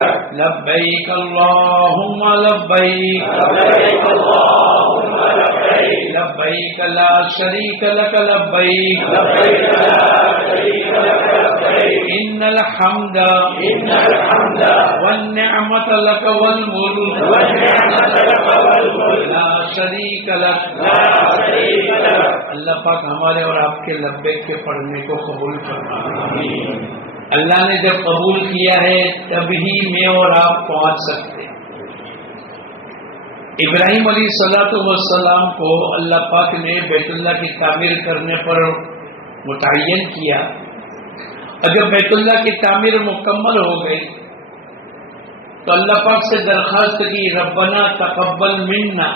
لبیک اللہم لبیک لبیک لا شریک لک لبیک ان الحمد والنعمت لک والملک لا شریک لک. اللہ پاک ہمارے اور آپ کے لبیک کے پڑھنے کو قبول فرمائے. اللہ نے جب قبول کیا ہے تبھی میں اور آپ پہنچ سکتے ہیں. ابراہیم علیہ السلام کو اللہ پاک نے بیت اللہ کی تعمیر کرنے پر متعین کیا، اور جب بیت اللہ کی تعمیر مکمل ہو گئی تو اللہ پاک سے درخواست کی، ربنا تقبل منا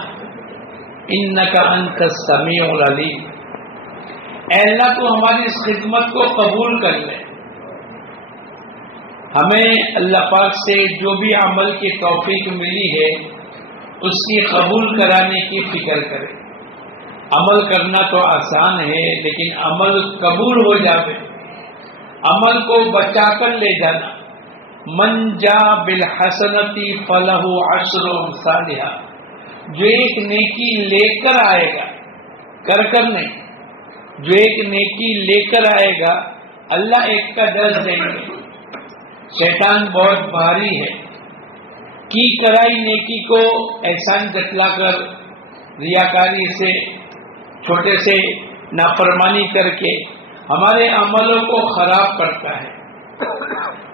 انک انت السمیع العلیم. اے اللہ تو ہماری اس خدمت کو قبول کر لے. ہمیں اللہ پاک سے جو بھی عمل کی توفیق ملی ہے اس کی قبول کرانے کی فکر کرے. عمل کرنا تو آسان ہے، لیکن عمل قبول ہو جائے، عمل کو بچا کر لے جانا. من جاء بالحسنتی فلہ عشر امثالھا. جو ایک نیکی لے کر آئے گا، کر نہیں، جو ایک نیکی لے کر آئے گا اللہ ایک کا 10 دیں گے. شیطان بہت بھاری ہے، کی کرائی نیکی کو احسان جتلا کر، ریاکاری سے، چھوٹے سے نافرمانی کر کے ہمارے عملوں کو خراب کرتا ہے.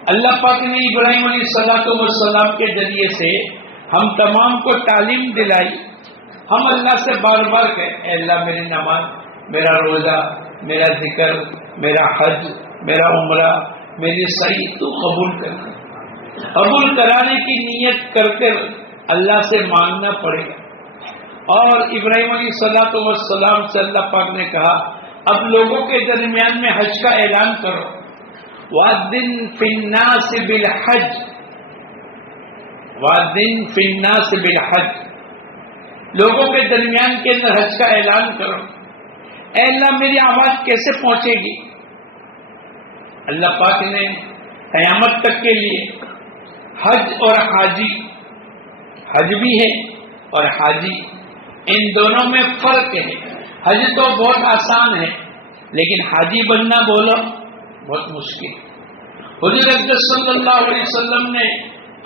اللہ پاک نے ابراہیم علیہ السلام کے ذریعے سے ہم تمام کو تعلیم دلائی. ہم اللہ سے بار بار کہیں، اے اللہ میری نماز، میرا روزہ، میرا ذکر، میرا حج، میرا عمرہ، میری سعی تو قبول کر. قبول کرانے کی نیت کر کر اللہ سے مانگنا پڑے گا. اور ابراہیم علیہ السلام سے اللہ پاک نے کہا، اب لوگوں کے درمیان میں حج کا اعلان کرو. وَأَذِّن فِي النَّاسِ بِالْحَجِّ وَأَذِّن فِي النَّاسِ بِالْحَجِّ. لوگوں کے درمیان کے اندر حج کا اعلان کرو. اے اللہ میری آواز کیسے پہنچے گی؟ اللہ پاک نے قیامت تک کے لیے حج اور حاجی، حج بھی ہے اور حاجی، ان دونوں میں فرق ہے. حج تو بہت آسان ہے، لیکن حاجی بننا بولو بہت مشکل. حضور اقدس صلی اللہ علیہ وسلم نے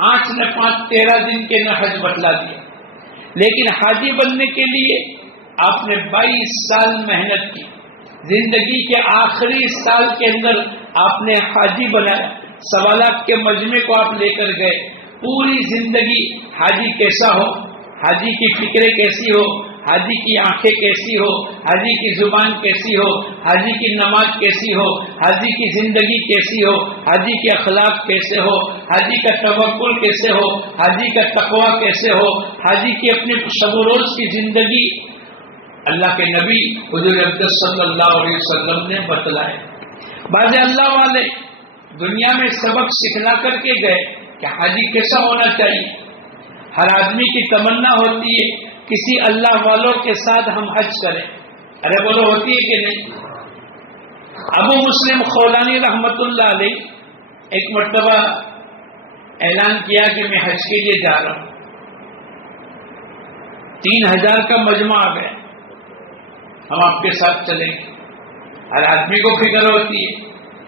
8 نے 5 13 دن کے نہ حج بتلا دیا، لیکن حاجی بننے کے لیے آپ نے 22 سال محنت کی. زندگی کے آخری سال کے اندر آپ نے حاجی بنایا. سوالات کے مجمع کو آپ لے کر گئے. پوری زندگی حاجی کیسا ہو، حاجی کی فکریں کیسی ہو، حاجی کی آنکھیں کیسی ہو، حاجی کی زبان کیسی ہو، حاجی کی نماز کیسی ہو، حاجی کی زندگی کیسی ہو، حاجی کے اخلاق کیسے ہو، حاجی کا توکل کیسے ہو، حاجی کا تقوی کیسے ہو، حاجی کی اپنی شب و روز کی زندگی اللہ کے نبی حضور اقدس صلی اللہ علیہ وسلم نے بتلائے. بعض اللہ والے دنیا میں سبق سکھلا کر کے گئے کہ حاجی کیسا ہونا چاہیے. ہر آدمی کی تمنا ہوتی ہے کسی اللہ والوں کے ساتھ ہم حج کریں. ارے بولو ہوتی ہے کہ نہیں؟ ابو مسلم خولانی رحمت اللہ علیہ ایک مرتبہ اعلان کیا کہ میں حج کے لیے جا رہا ہوں. 3000 کا مجمع آ گیا، ہم آپ کے ساتھ چلیں گے. ہر آدمی کو فکر ہوتی ہے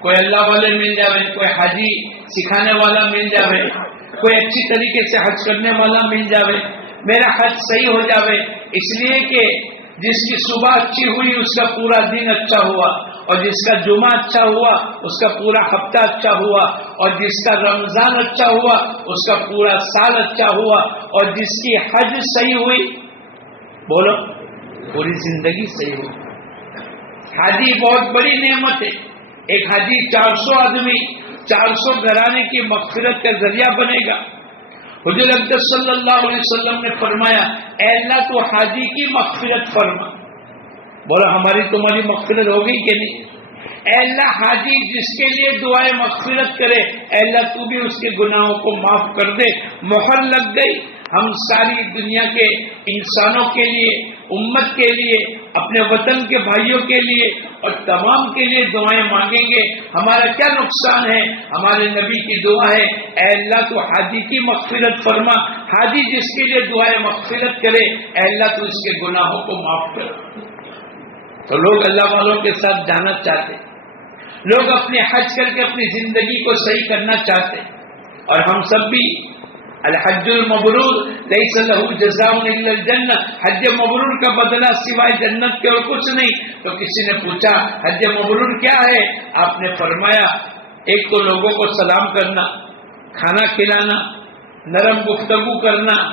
کوئی اللہ والے مل جاوے، کوئی حاجی سکھانے والا مل جاوے، کوئی اچھی طریقے سے حج کرنے والا مل جاوے، میرا حج صحیح ہو جاوے. اس لیے کہ جس کی صبح اچھی ہوئی اس کا پورا دن اچھا ہوا، اور جس کا جمعہ اچھا ہوا اس کا پورا ہفتہ اچھا ہوا، اور جس کا رمضان اچھا ہوا اس کا پورا سال اچھا ہوا، اور جس کی حج صحیح ہوئی بولو پوری زندگی صحیح ہوئی. حاجی بہت بڑی نعمت ہے. ایک حاجی 400 آدمی 400 گھرانے کی مغفرت کا ذریعہ بنے گا. حضور اقدس صلی اللہ علیہ وسلم نے فرمایا، اے اللہ تو حاجی کی مغفرت فرما. بولا ہماری تمہاری مغفرت ہو گئی کہ نہیں؟ اے اللہ حاجی جس کے لیے دعائیں مغفرت کرے، اے اللہ تو بھی اس کے گناہوں کو معاف کر دے. مہر لگ گئی. ہم ساری دنیا کے انسانوں کے لیے، امت کے لیے، اپنے وطن کے بھائیوں کے لیے اور تمام کے لیے دعائیں مانگیں گے. ہمارا کیا نقصان ہے؟ ہمارے نبی کی دعا ہے، اے اللہ تو حاجی کی مغفرت فرما. حاجی جس کے لیے دعائیں مغفرت کرے، اے اللہ تو اس کے گناہوں کو معاف کر. تو لوگ اللہ والوں کے ساتھ جانا چاہتے، لوگ اپنے حج کر کے اپنی زندگی کو صحیح کرنا چاہتے، اور ہم سب بھی الحج المبرور لیس له جزاء الا الجنہ، حج مبرور کا بدلہ سوائے جنت کے اور کچھ نہیں. تو کسی نے پوچھا حج مبرور کیا ہے؟ آپ نے فرمایا ایک تو لوگوں کو سلام کرنا، کھانا کھلانا، نرم گفتگو کرنا.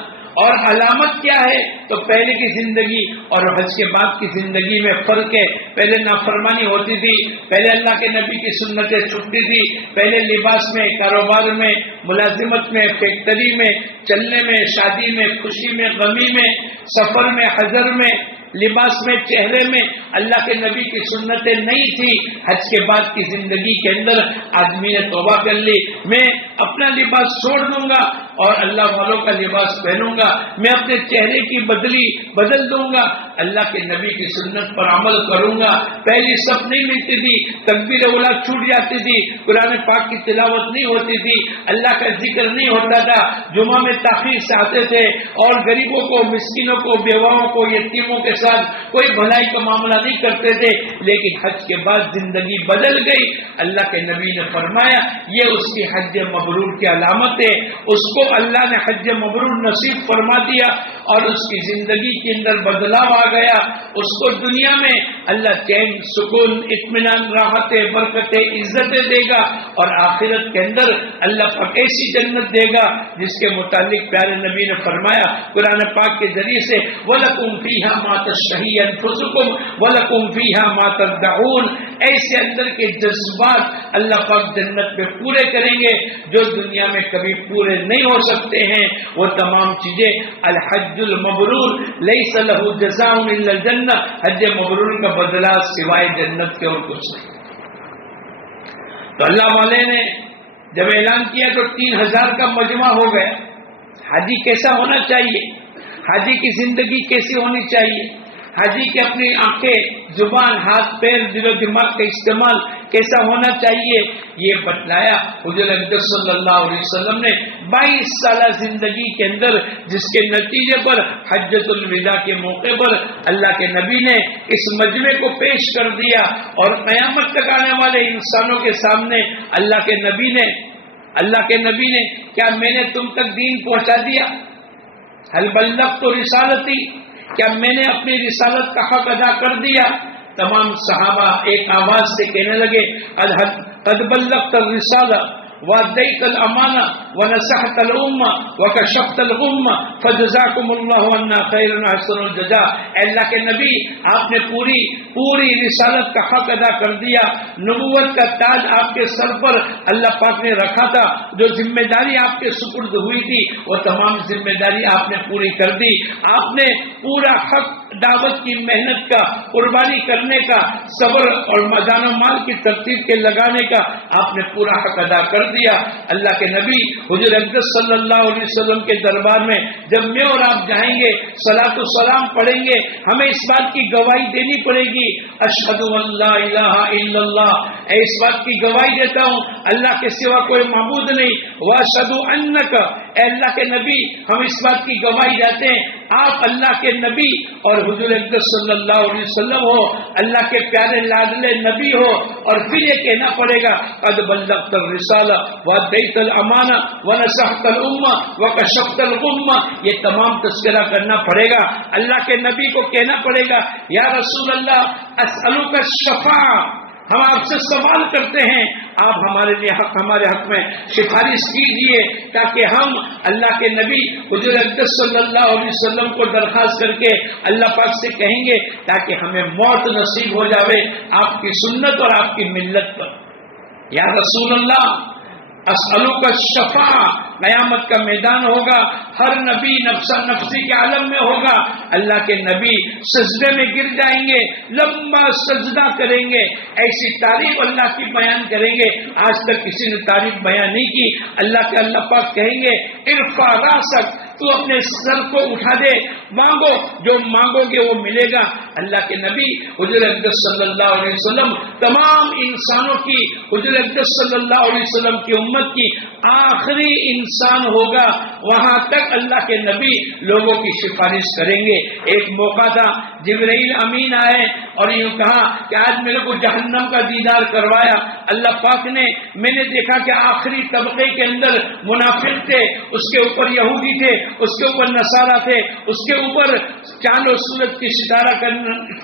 اور علامت کیا ہے؟ تو پہلے کی زندگی اور حج کے بعد کی زندگی میں فرق ہے. پہلے نافرمانی ہوتی تھی، پہلے اللہ کے نبی کی سنتیں چھٹتی تھی، پہلے لباس میں، کاروبار میں، ملازمت میں، فیکٹری میں، چلنے میں، شادی میں، خوشی میں، غمی میں، سفر میں، حضر میں، لباس میں، چہرے میں اللہ کے نبی کی سنتیں نہیں تھی. حج کے بعد کی زندگی کے اندر آدمی نے توبہ کر لی، میں اپنا لباس چھوڑ دوں گا اور اللہ والوں کا لباس پہنوں گا، میں اپنے چہرے کی بدل دوں گا، اللہ کے نبی کی سنت پر عمل کروں گا. پہلی صف نہیں ملتی تھی، تکبیر اولیٰ چھوٹ جاتی تھی، قرآن پاک کی تلاوت نہیں ہوتی تھی، اللہ کا ذکر نہیں ہوتا تھا، جمعہ میں تاخیر سے آتے تھے اور غریبوں کو، مسکینوں کو، بیواؤں کو، یتیموں کے ساتھ کوئی بھلائی کا معاملہ نہیں کرتے تھے. لیکن حج کے بعد زندگی بدل گئی. اللہ کے نبی نے فرمایا یہ اس کی حج مبرور کی علامت ہے. اس کو اللہ نے حج مبرور نصیب فرما دیا اور اس کی زندگی کے اندر بدلاؤ آ گیا. اس کو دنیا میں اللہ چین، سکون، اطمینان، راحتیں، برکتیں، عزتیں دے گا اور آخرت کے اندر اللہ پاک ایسی جنت دے گا جس کے متعلق پیارے نبی نے فرمایا قرآن پاک کے ذریعے سے وَلَكُمْ فِيهَا مَا تَشْتَهِي أَنفُسُكُمْ وَلَكُمْ فِيهَا مَا تَدَّعُونَ. ایسے اندر کے جذبات اللہ پاک جنت میں پورے کریں گے جو دنیا میں کبھی پورے نہیں ہو سکتے ہیں. وہ تمام چیزیں الحج المبرور لیس له جزاء الا الجنہ، حج مبرور کا بدلہ سوائے جنت کے اور کچھ نہیں. تو اللہ والے نے جب اعلان کیا تو 3000 کا مجمع ہو گیا. حاجی کیسا ہونا چاہیے؟ حاجی کی زندگی کیسی ہونی چاہیے؟ حاجی کی اپنی آنکھیں، زبان، ہاتھ، پیر، دل و دماغ کا استعمال کیسا ہونا چاہیے؟ یہ بتلایا حضور اقدس صلی اللہ علیہ وسلم نے 22 سالہ زندگی کے اندر، جس کے نتیجے پر حجۃ الوداع کے موقع پر اللہ کے نبی نے اس مجمع کو پیش کر دیا اور قیامت تک آنے والے انسانوں کے سامنے اللہ کے نبی نے کیا میں نے تم تک دین پہنچا دیا؟ حل بلغت رسالتی، کیا میں نے اپنی رسالت کا حق ادا کر دیا؟ تمام صحابہ ایک آواز سے کہنے لگے قد بلغت الرسالہ وادیت الامانہ ونصحت الامہ وکشفت الغمہ فجزاکم اللہ عنا خیر احسن الجزاء. اے اللہ کے نبی، آپ نے پوری رسالت کا حق ادا کر دیا. نبوت کا تاج آپ کے سر پر اللہ پاک نے رکھا تھا. جو ذمہ داری آپ کے سپرد ہوئی تھی وہ تمام ذمہ داری آپ نے پوری کر دی. آپ نے پورا حق دعوت کی محنت کا، قربانی کرنے کا، صبر اور جان و مال کی ترتیب کے لگانے کا آپ نے پورا حق ادا کر دیا. اللہ کے نبی حضور اقدس صلی اللہ علیہ وسلم کے دربار میں جب میں اور آپ جائیں گے، صلاۃ و سلام پڑھیں گے، ہمیں اس بات کی گواہی دینی پڑے گی اشہد ان لا الہ الا اللہ، اس بات کی گواہی دیتا ہوں اللہ کے سوا کوئی معبود نہیں. واشہد انک، اے اللہ کے نبی ہم اس بات کی گواہی دیتے ہیں آپ اللہ کے نبی اور حضور اقدس صلی اللہ علیہ وسلم ہو، اللہ کے پیارے لاڈلے نبی ہو. اور پھر یہ کہنا پڑے گا قد بلغت الرسالہ وادیت الامانہ ونصحت الامہ وکشفت الغمہ. یہ تمام تذکرہ کرنا پڑے گا. اللہ کے نبی کو کہنا پڑے گا یا رسول اللہ اسألک الشفاعہ، ہم آپ سے سوال کرتے ہیں آپ ہمارے حق میں سفارش کیجئے تاکہ ہم اللہ کے نبی حضور اقدس صلی اللہ علیہ وسلم کو درخواست کر کے اللہ پاک سے کہیں گے تاکہ ہمیں موت نصیب ہو جاوے آپ کی سنت اور آپ کی ملت پر. یا رسول اللہ اسألک الشفاعہ، قیامت کا میدان ہوگا، ہر نبی نفسی کے عالم میں ہوگا. اللہ کے نبی سجدے میں گر جائیں گے، لمبا سجدہ کریں گے، ایسی تعریف اللہ کی بیان کریں گے آج تک کسی نے تعریف بیان نہیں کی. اللہ پاک کہیں گے ارفع راسک، تو اپنے سر کو اٹھا دے، مانگو، جو مانگو گے وہ ملے گا۔ اللہ کے نبی حضور اقدس صلی اللہ علیہ وسلم تمام انسانوں کی، حضور اقدس صلی اللہ علیہ وسلم کی امت کی آخری انسان ہوگا، وہاں تک اللہ کے نبی لوگوں کی سفارش کریں گے۔ ایک موقع تھا، جبرائیل امین آئے اور یوں کہا کہ آج میرے کو جہنم کا دیدار کروایا اللہ پاک نے، میں نے دیکھا کہ آخری طبقے کے اندر منافق تھے، اس کے اوپر یہودی تھے، اس کے اوپر نصارہ تھے، اس کے اوپر چاند و سورج کی ستارہ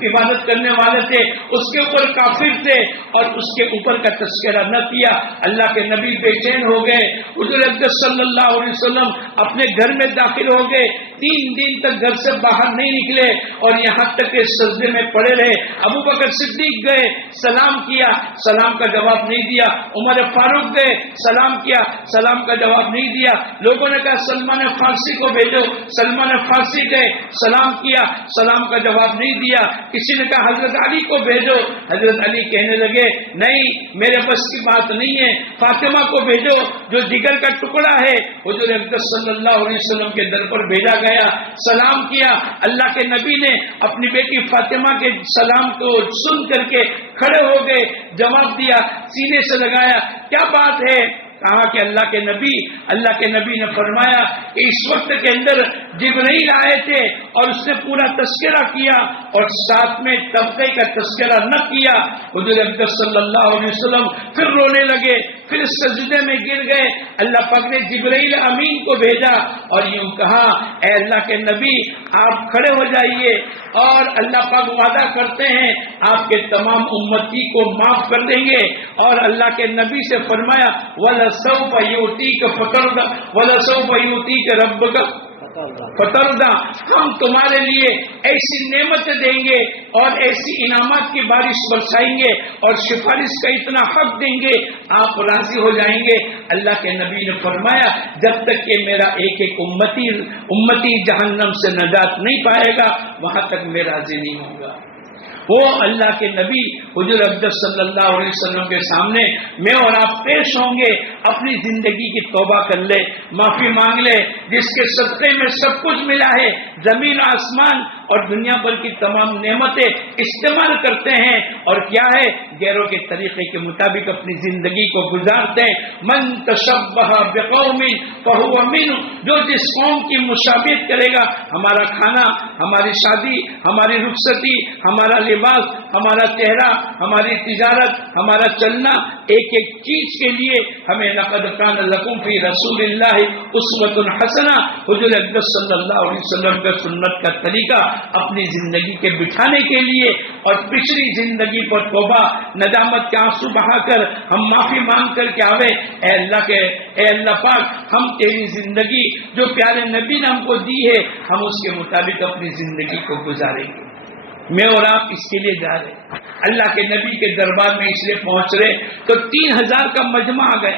عبادت کرنے والے تھے، اس کے اوپر کافر تھے، اور اس کے اوپر کا تذکرہ نہ کیا۔ اللہ کے نبی بے چین ہو گئے، حضور اقدس صلی اللہ علیہ وسلم اپنے گھر میں داخل ہو گئے، 3 دن تک گھر سے باہر نہیں نکلے، اور یہاں تک کہ سجدے میں پڑے رہے۔ ابو بکر صدیق گئے، سلام کیا، سلام کا جواب نہیں دیا۔ عمر فاروق گئے، سلام کیا، سلام کا جواب نہیں دیا۔ لوگوں نے کہا سلمان فارسی کو بھیجو، سلمان فارسی گئے، سلام کیا، سلام کا جواب نہیں دیا۔ کسی نے کہا حضرت علی کو بھیجو، حضرت علی کہنے لگے نہیں میرے بس کی بات نہیں ہے، فاطمہ کو بھیجو جو جگر کا ٹکڑا ہے۔ حضور اقدس صلی اللہ علیہ وسلم کے در پر بھیجا گیا، سلام کیا۔ اللہ کے نبی نے اپنی بیٹی فاطمہ کے سلام کو سن کر کے کھڑے ہو گئے، جواب دیا، سینے سے لگایا، کیا بات ہے؟ کہا کہ اللہ کے نبی نے فرمایا کہ اس وقت کے اندر جبرائیل آئے تھے اور اس نے پورا تذکرہ کیا اور ساتھ میں طبقے کا تذکرہ نہ کیا۔ حضور اقدس صلی اللہ علیہ وسلم پھر رونے لگے، پھر سجدے میں گر گئے۔ اللہ پاک نے جبرائیل امین کو بھیجا اور یوں کہا اے اللہ کے نبی آپ کھڑے ہو جائیے، اور اللہ پاک وعدہ کرتے ہیں آپ کے تمام امتی کو معاف کر دیں گے۔ اور اللہ کے نبی سے فرمایا وَلَسَوْفَ يُؤْتِيكَ فَتَرْضَىٰ وَلَسَوْفَ يُؤْتِيكَ رَبُّكَ فترضا، ہم تمہارے لیے ایسی نعمت دیں گے اور ایسی انعامات کی بارش برسائیں گے اور سفارش کا اتنا حق دیں گے آپ راضی ہو جائیں گے۔ اللہ کے نبی نے فرمایا جب تک کہ میرا ایک ایک امتی جہنم سے نجات نہیں پائے گا وہاں تک میں راضی نہیں ہوں گا۔ وہ اللہ کے نبی حضور اقدس صلی اللہ علیہ وسلم کے سامنے میں اور آپ پیش ہوں گے، اپنی زندگی کی توبہ کر لے، معافی مانگ لے، جس کے صدقے میں سب کچھ ملا ہے، زمین آسمان اور دنیا بھر کی تمام نعمتیں استعمال کرتے ہیں، اور کیا ہے غیروں کے طریقے کے مطابق اپنی زندگی کو گزارتے ہیں۔ من تشبہ بقوم فہو منہ، جو جس قوم کی مشابہت کرے گا، ہمارا کھانا، ہماری شادی، ہماری رخصتی، ہمارا لباس، ہمارا چہرہ، ہماری تجارت، ہمارا چلنا، ایک ایک چیز کے لیے ہمیں لقد کان لکم فی رسول اللہ اسوۃ حسنہ، حضور اقدس صلی اللہ علیہ وسلم کا سنت کا طریقہ اپنی زندگی کے بٹھانے کے لیے، اور پچھلی زندگی پر توبہ ندامت کے آنسو بہا کر ہم معافی مانگ کر کے آوے، اے اللہ پاک ہم تیری زندگی جو پیارے نبی نے ہم کو دی ہے ہم اس کے مطابق اپنی زندگی کو گزاریں گے۔ میں اور آپ اس کے لیے جا رہے، اللہ کے نبی کے دربار میں اس لیے پہنچ رہے تو 3000 کا مجمع آ گئے۔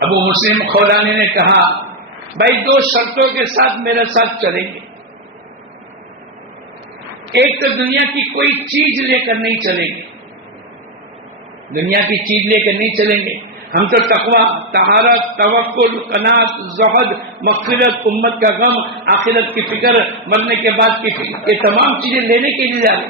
ابو مسلم خولانی نے کہا بھائی 2 شرطوں کے ساتھ میرے ساتھ چلیں گے، ایک تو دنیا کی کوئی چیز لے کر نہیں چلیں گے، دنیا کی چیز لے کر نہیں چلیں گے، ہم تو تقوی، طہارت، توکل، قناعت، زہد، مغفرت، امت کا غم، آخرت کی فکر، مرنے کے بعد کی فکر، یہ تمام چیزیں لینے کے لیے جا رہے،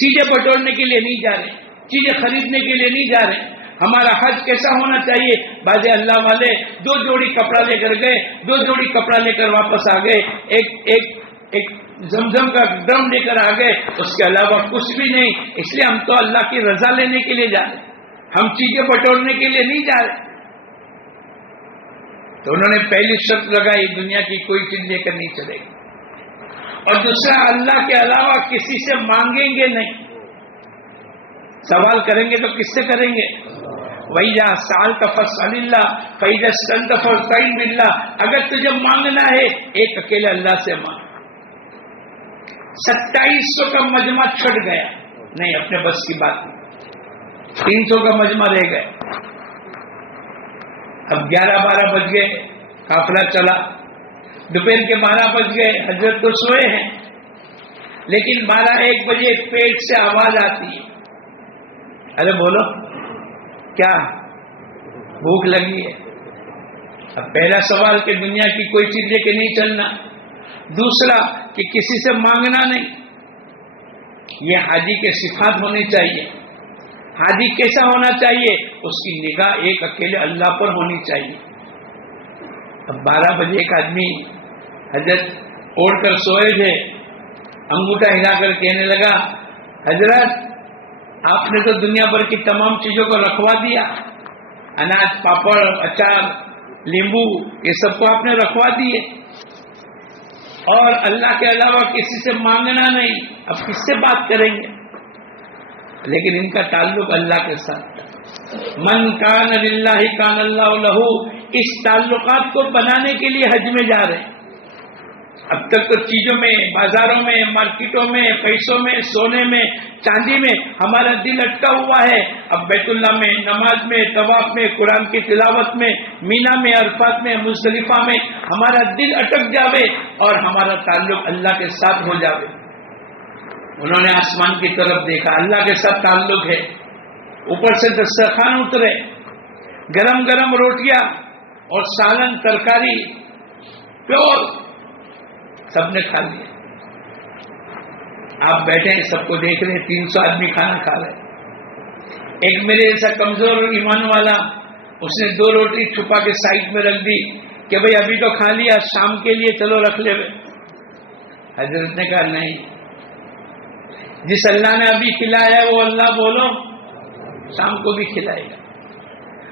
چیزیں بٹورنے کے لیے نہیں جا رہے، چیزیں خریدنے کے لیے نہیں جا رہے۔ ہمارا حج کیسا ہونا چاہیے؟ بعض اللہ والے 2 جوڑی کپڑا لے کر گئے، 2 جوڑی کپڑا لے کر واپس آ گئے، ایک زمزم کا ڈرم لے کر آ گئے، اس کے علاوہ کچھ بھی نہیں، اس لیے ہم تو اللہ کی رضا لینے کے لیے جا رہے ہیں، ہم چیزیں بٹورنے کے لیے نہیں جا رہے۔ تو انہوں نے پہلی شرط لگائی دنیا کی کوئی چیز لے کر نہیں چلے گی، اور دوسرا اللہ کے علاوہ کسی سے مانگیں گے نہیں، سوال کریں گے تو کس سے کریں گے؟ وَإِذَا سَأَلْتَ فَاسْأَلِ اللَّهَ فَإِذَا اسْتَعَنْتَ فَاسْتَعِنْ بِاللَّهِ، اگر تجھے مانگنا ہے ایک اکیلے اللہ سے مانگ۔ 2700 کا مجمع چھٹ گیا، نہیں اپنے بس کی بات نہیں، 300 کا مجمع رہ گئے۔ اب 11-12 بج گئے، قافلہ چلا، دوپہر کے 12 بج گئے، حضرت تو سوئے ہیں، لیکن 12-1 بجے پیٹ سے آواز آتی ہے، ارے بولو کیا بھوک لگی ہے؟ اب پہلا سوال کہ دنیا کی کوئی چیز لے کے نہیں چلنا، دوسرا کہ کسی سے مانگنا نہیں. یہ حاجی کے صفات ہونی چاہیے. حاجی کیسا ہونا چاہیے؟ اس کی نگاہ ایک اکیلے اللہ پر ہونی چاہیے. اب 12 بجے ایک آدمی حضرت اوڑھ کر سوئے تھے، انگوٹھا ہلا کر کہنے لگا حضرت آپ نے تو دنیا بھر کی تمام چیزوں کو رکھوا دیا، اناج، پاپڑ، اچار، لیمبو، یہ سب کو آپ نے رکھوا دیے، اور اللہ کے علاوہ کسی سے مانگنا نہیں. اب کس سے بات کریں گے؟ لیکن ان کا تعلق اللہ کے ساتھ. من کان للہ کان اللہ لہ. اس تعلقات کو بنانے کے لیے حج میں جا رہے ہیں. اب تک تو چیزوں میں، بازاروں میں، مارکیٹوں میں، پیسوں میں، سونے میں، چاندی میں ہمارا دل اٹکا ہوا ہے. اب بیت اللہ میں، نماز میں، طواف میں، قرآن کی تلاوت میں، مینا میں، عرفات میں، مزدلفہ میں ہمارا دل اٹک جاوے اور ہمارا تعلق اللہ کے ساتھ ہو جاوے. انہوں نے آسمان کی طرف دیکھا، اللہ کے ساتھ تعلق ہے. اوپر سے دسترخوان اترے، گرم گرم روٹیاں اور سالن، ترکاری پیور، سب نے کھا لیا. آپ بیٹھے ہیں، سب کو دیکھ رہے ہیں، 300 آدمی کھانا کھا رہے. ایک میرے ایسا کمزور ایمان والا، اس نے 2 روٹی چھپا کے سائڈ میں رکھ دی کہ بھئی ابھی تو کھا لیا، شام کے لیے چلو رکھ لے. حضرت نے کہا نہیں، جس اللہ نے ابھی کھلایا وہ اللہ بولو شام کو بھی کھلائے گا.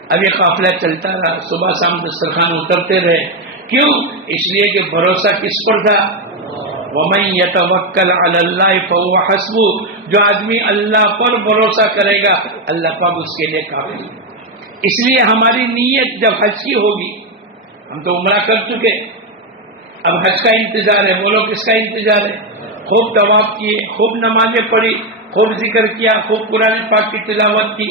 اب یہ قافلہ چلتا رہا، صبح شام دسترخوان اترتے رہے. کیوں؟ اس لیے کہ بھروسہ کس پر تھا؟ وَمَن يَتَوَكَّلْ عَلَى اللَّهِ فَهُوَ حَسْبُهُ. جو آدمی اللہ پر بھروسہ کرے گا اللہ پاک اس کے لیے کافی ہے. اس لیے ہماری نیت جب حج کی ہوگی، ہم تو عمرہ کر چکے، اب حج کا انتظار ہے. بولو کس کا انتظار ہے؟ خوب طواف کیے، خوب نمازیں پڑھی، خوب ذکر کیا، خوب قرآن پاک کی تلاوت کی.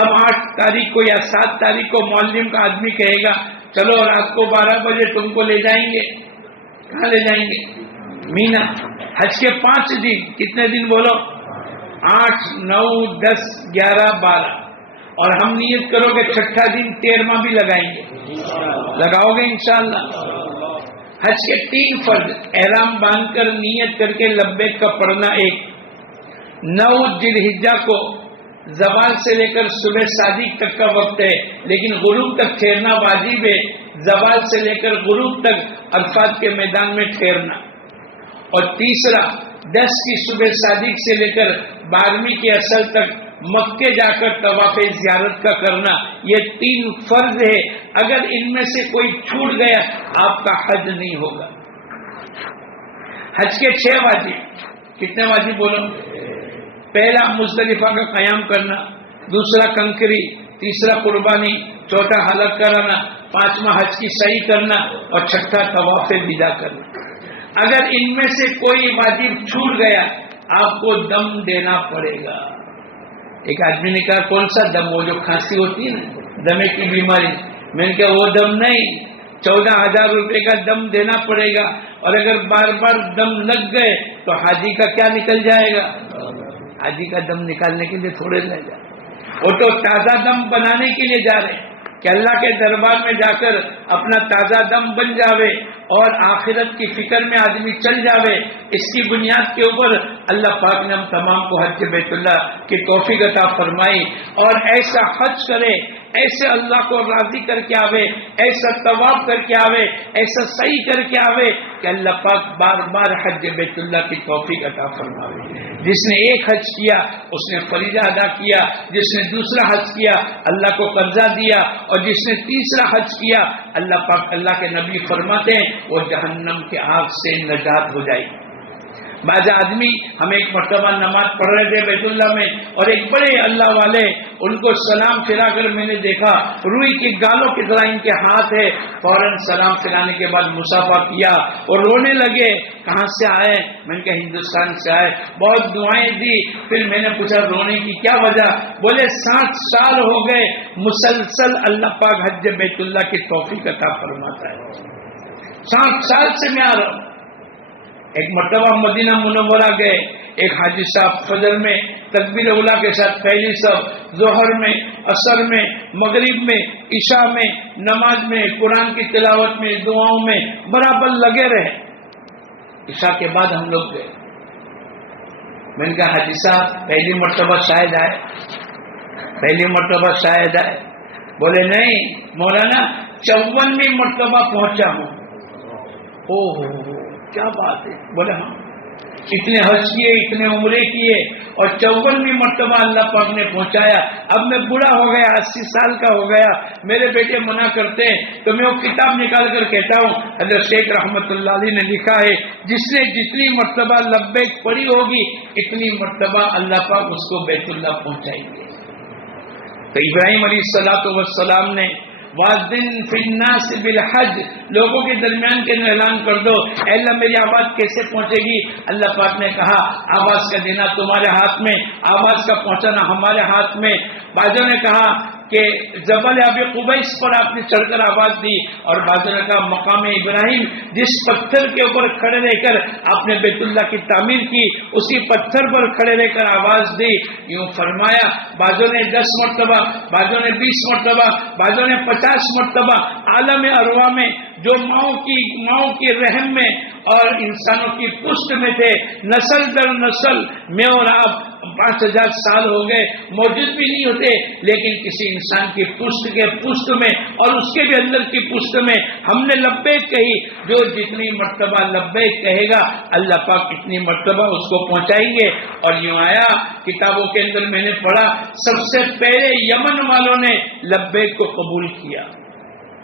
اب 8 تاریخ کو یا 7 تاریخ کو معلم کا آدمی کہے گا چلو رات کو 12 بجے تم کو لے جائیں گے. کہاں لے جائیں گے؟ مینا. حج کے 5 دن، کتنے دن بولو؟ 8، 9، 10، 11، 12. اور ہم نیت کرو گے 6واں دن 13واں بھی لگائیں گے. لگاؤ گے انشاءاللہ؟ حج کے 3 فرض، احرام باندھ کر نیت کر کے لبیک کا پڑھنا 1. 9 ذی الحجہ کو زوال سے لے کر صبح صادق تک کا وقت ہے، لیکن غروب تک ٹھہرنا واجب ہے. زوال سے لے کر غروب تک عرفات کے میدان میں ٹھہرنا. اور تیسرا 10 کی صبح صادق سے لے کر 12ویں کی اصل تک مکے جا کر طواف زیارت کا کرنا. یہ 3 فرض ہے. اگر ان میں سے کوئی چھوٹ گیا آپ کا حج نہیں ہوگا. حج کے 6 واجب، کتنے واجب بولو؟ پہلا مزدلفہ کا قیام کرنا، دوسرا کنکری، تیسرا قربانی، چوتھا حلق کرانا، 5واں حج کی سعی کرنا اور 6واں طواف ودا کرنا. اگر ان میں سے کوئی واجب چھوٹ گیا آپ کو دم دینا پڑے گا. ایک آدمی نے کہا کون سا دم؟ وہ جو کھانسی ہوتی ہے نا، دمے کی بیماری. میں نے کہا وہ دم نہیں، 14,000 روپے کا دم دینا پڑے گا. اور اگر بار بار دم لگ گئے تو حاجی کا کیا نکل جائے گا؟ حاجی کا دم نکالنے کے لیے تھوڑے لے جائے، وہ تو تازہ دم بنانے کے لیے جا رہے ہیں کہ اللہ کے دربار میں جا کر اپنا تازہ دم بن جاوے اور آخرت کی فکر میں آدمی چل جاوے. اس کی بنیاد کے اوپر اللہ پاک نے ہم تمام کو حج بیت اللہ کی توفیق عطا فرمائی اور ایسا حج کرے، ایسے اللہ کو راضی کر کے آوے، ایسا طواف کر کے آوے، ایسا صحیح کر کے آوے کہ اللہ پاک بار بار حج بیت اللہ کی توفیق عطا فرماوے. جس نے ایک حج کیا اس نے فریضہ ادا کیا، جس نے دوسرا حج کیا اللہ کو قرضہ دیا، اور جس نے تیسرا حج کیا اللہ پاک، اللہ کے نبی فرماتے ہیں وہ جہنم کے آگ سے نجات ہو جائے گی. بعض آدمی، ہم ایک مرتبہ نماز پڑھ رہے تھے بیت اللہ میں، اور ایک بڑے اللہ والے، ان کو سلام پھرا کر میں نے دیکھا روئی کی گالوں کی طرح ان کے ہاتھ ہے، فوراً سلام پھرانے کے بعد مصافحہ کیا اور رونے لگے. کہاں سے آئے؟ میں نے کہا ہندوستان سے آئے. بہت دعائیں دی. پھر میں نے پوچھا رونے کی کیا وجہ؟ بولے 60 سال ہو گئے مسلسل اللہ پاک حج بیت اللہ کی توفیق عطا فرماتا ہے. 60 سال سے میں آ رہا ہوں. ایک مرتبہ مدینہ منورہ گئے، ایک حاجی صاحب فجر میں تکبیر اولا کے ساتھ پہلی صف، ظہر میں، عصر میں، مغرب میں، عشاء میں، نماز میں، قرآن کی تلاوت میں، دعاؤں میں برابر لگے رہے۔ عشاء کے بعد ہم لوگ گئے، میں نے کہا حاجی صاحب پہلی مرتبہ شاید آئے، پہلی مرتبہ شاید آئے؟ بولے نہیں مولانا 54ویں مرتبہ پہنچا ہوں۔ اوہ کیا بات ہے! بولے ہاں، اتنے حج کیے، اتنے عمرے کیے، اور 54ویں مرتبہ اللہ پاک نے پہنچایا۔ اب میں بوڑھا ہو گیا، 80 سال کا ہو گیا، میرے بیٹے منع کرتے ہیں تو میں وہ کتاب نکال کر کہتا ہوں، حضرت شیخ رحمت اللہ علیہ نے لکھا ہے جس نے جتنی مرتبہ لبیک پڑھی ہوگی اتنی مرتبہ اللہ پاک اس کو بیت اللہ پہنچائیں گے۔ تو ابراہیم علیہ الصلوۃ والسلام نے وَأَذِّن فِي النَّاسِ بِالْحَجِّ، لوگوں کے درمیان کے اعلان کر دو، اے اللہ میری آواز کیسے پہنچے گی؟ اللہ پاک نے کہا آواز کا دینا تمہارے ہاتھ میں، آواز کا پہنچانا ہمارے ہاتھ میں۔ بعضوں نے کہا کہ جبل ابی قبیس پر آپ نے چڑھ کر آواز دی، اور بعضوں نے کہا مقام ابراہیم جس پتھر کے اوپر کھڑے رہ کر آپ نے بیت اللہ کی تعمیر کی اسی پتھر پر کھڑے رہ کر آواز دی۔ یوں فرمایا، بعضوں نے 10 مرتبہ، بعضوں نے 20 مرتبہ، بعضوں نے 50 مرتبہ۔ عالم ارواح میں جو ماؤں کی رحم میں اور انسانوں کی پشت میں تھے، نسل در نسل میں اور آپ 5000 سال ہو گئے، موجود بھی نہیں ہوتے، لیکن کسی انسان کی پشت میں اور اس کے بھی اندر کی پشت میں ہم نے لبیک کہی۔ جو جتنی مرتبہ لبیک کہے گا اللہ پاک اتنی مرتبہ اس کو پہنچائیں گے۔ اور یوں آیا کتابوں کے اندر میں نے پڑھا سب سے پہلے یمن والوں نے لبیک کو قبول کیا۔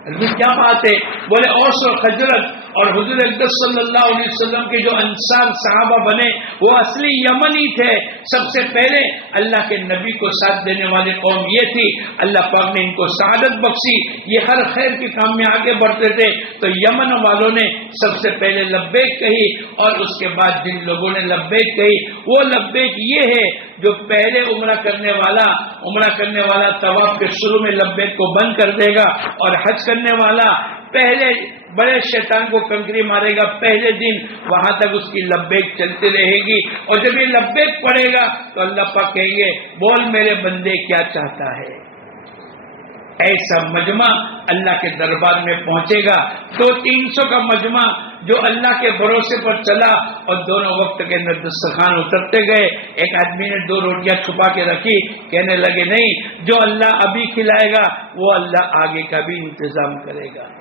کیا بات ہے! بولے اوس اور خزرج اور حضور اقدس صلی اللہ علیہ وسلم کے جو انصار صحابہ بنے وہ اصلی یمنی تھے۔ سب سے پہلے اللہ کے نبی کو ساتھ دینے والی قوم یہ تھی، اللہ پاک نے ان کو سعادت بخشی، یہ ہر خیر کے کام میں آگے بڑھتے تھے۔ تو یمن والوں نے سب سے پہلے لبیک کہی، اور اس کے بعد جن لوگوں نے لبیک کہی وہ لبیک یہ ہے جو پہلے عمرہ کرنے والا طواف کے شروع میں لبیک کو بند کر دے گا، اور حج کرنے والا پہلے بڑے شیطان کو کنکری مارے گا پہلے دن، وہاں تک اس کی لبیک چلتی رہے گی، اور جب یہ لبیک پڑے گا تو اللہ پاک کہیں گے بول میرے بندے کیا چاہتا ہے۔ ایسا مجمع اللہ کے دربار میں پہنچے گا، 200-300 کا مجمع جو اللہ کے بھروسے پر چلا، اور دونوں وقت کے اندر دسترخوان اترتے گئے۔ ایک آدمی نے 2 روٹیاں چھپا کے رکھی، کہنے لگے نہیں، جو اللہ ابھی کھلائے گا وہ اللہ آگے کا بھی انتظام کرے گا۔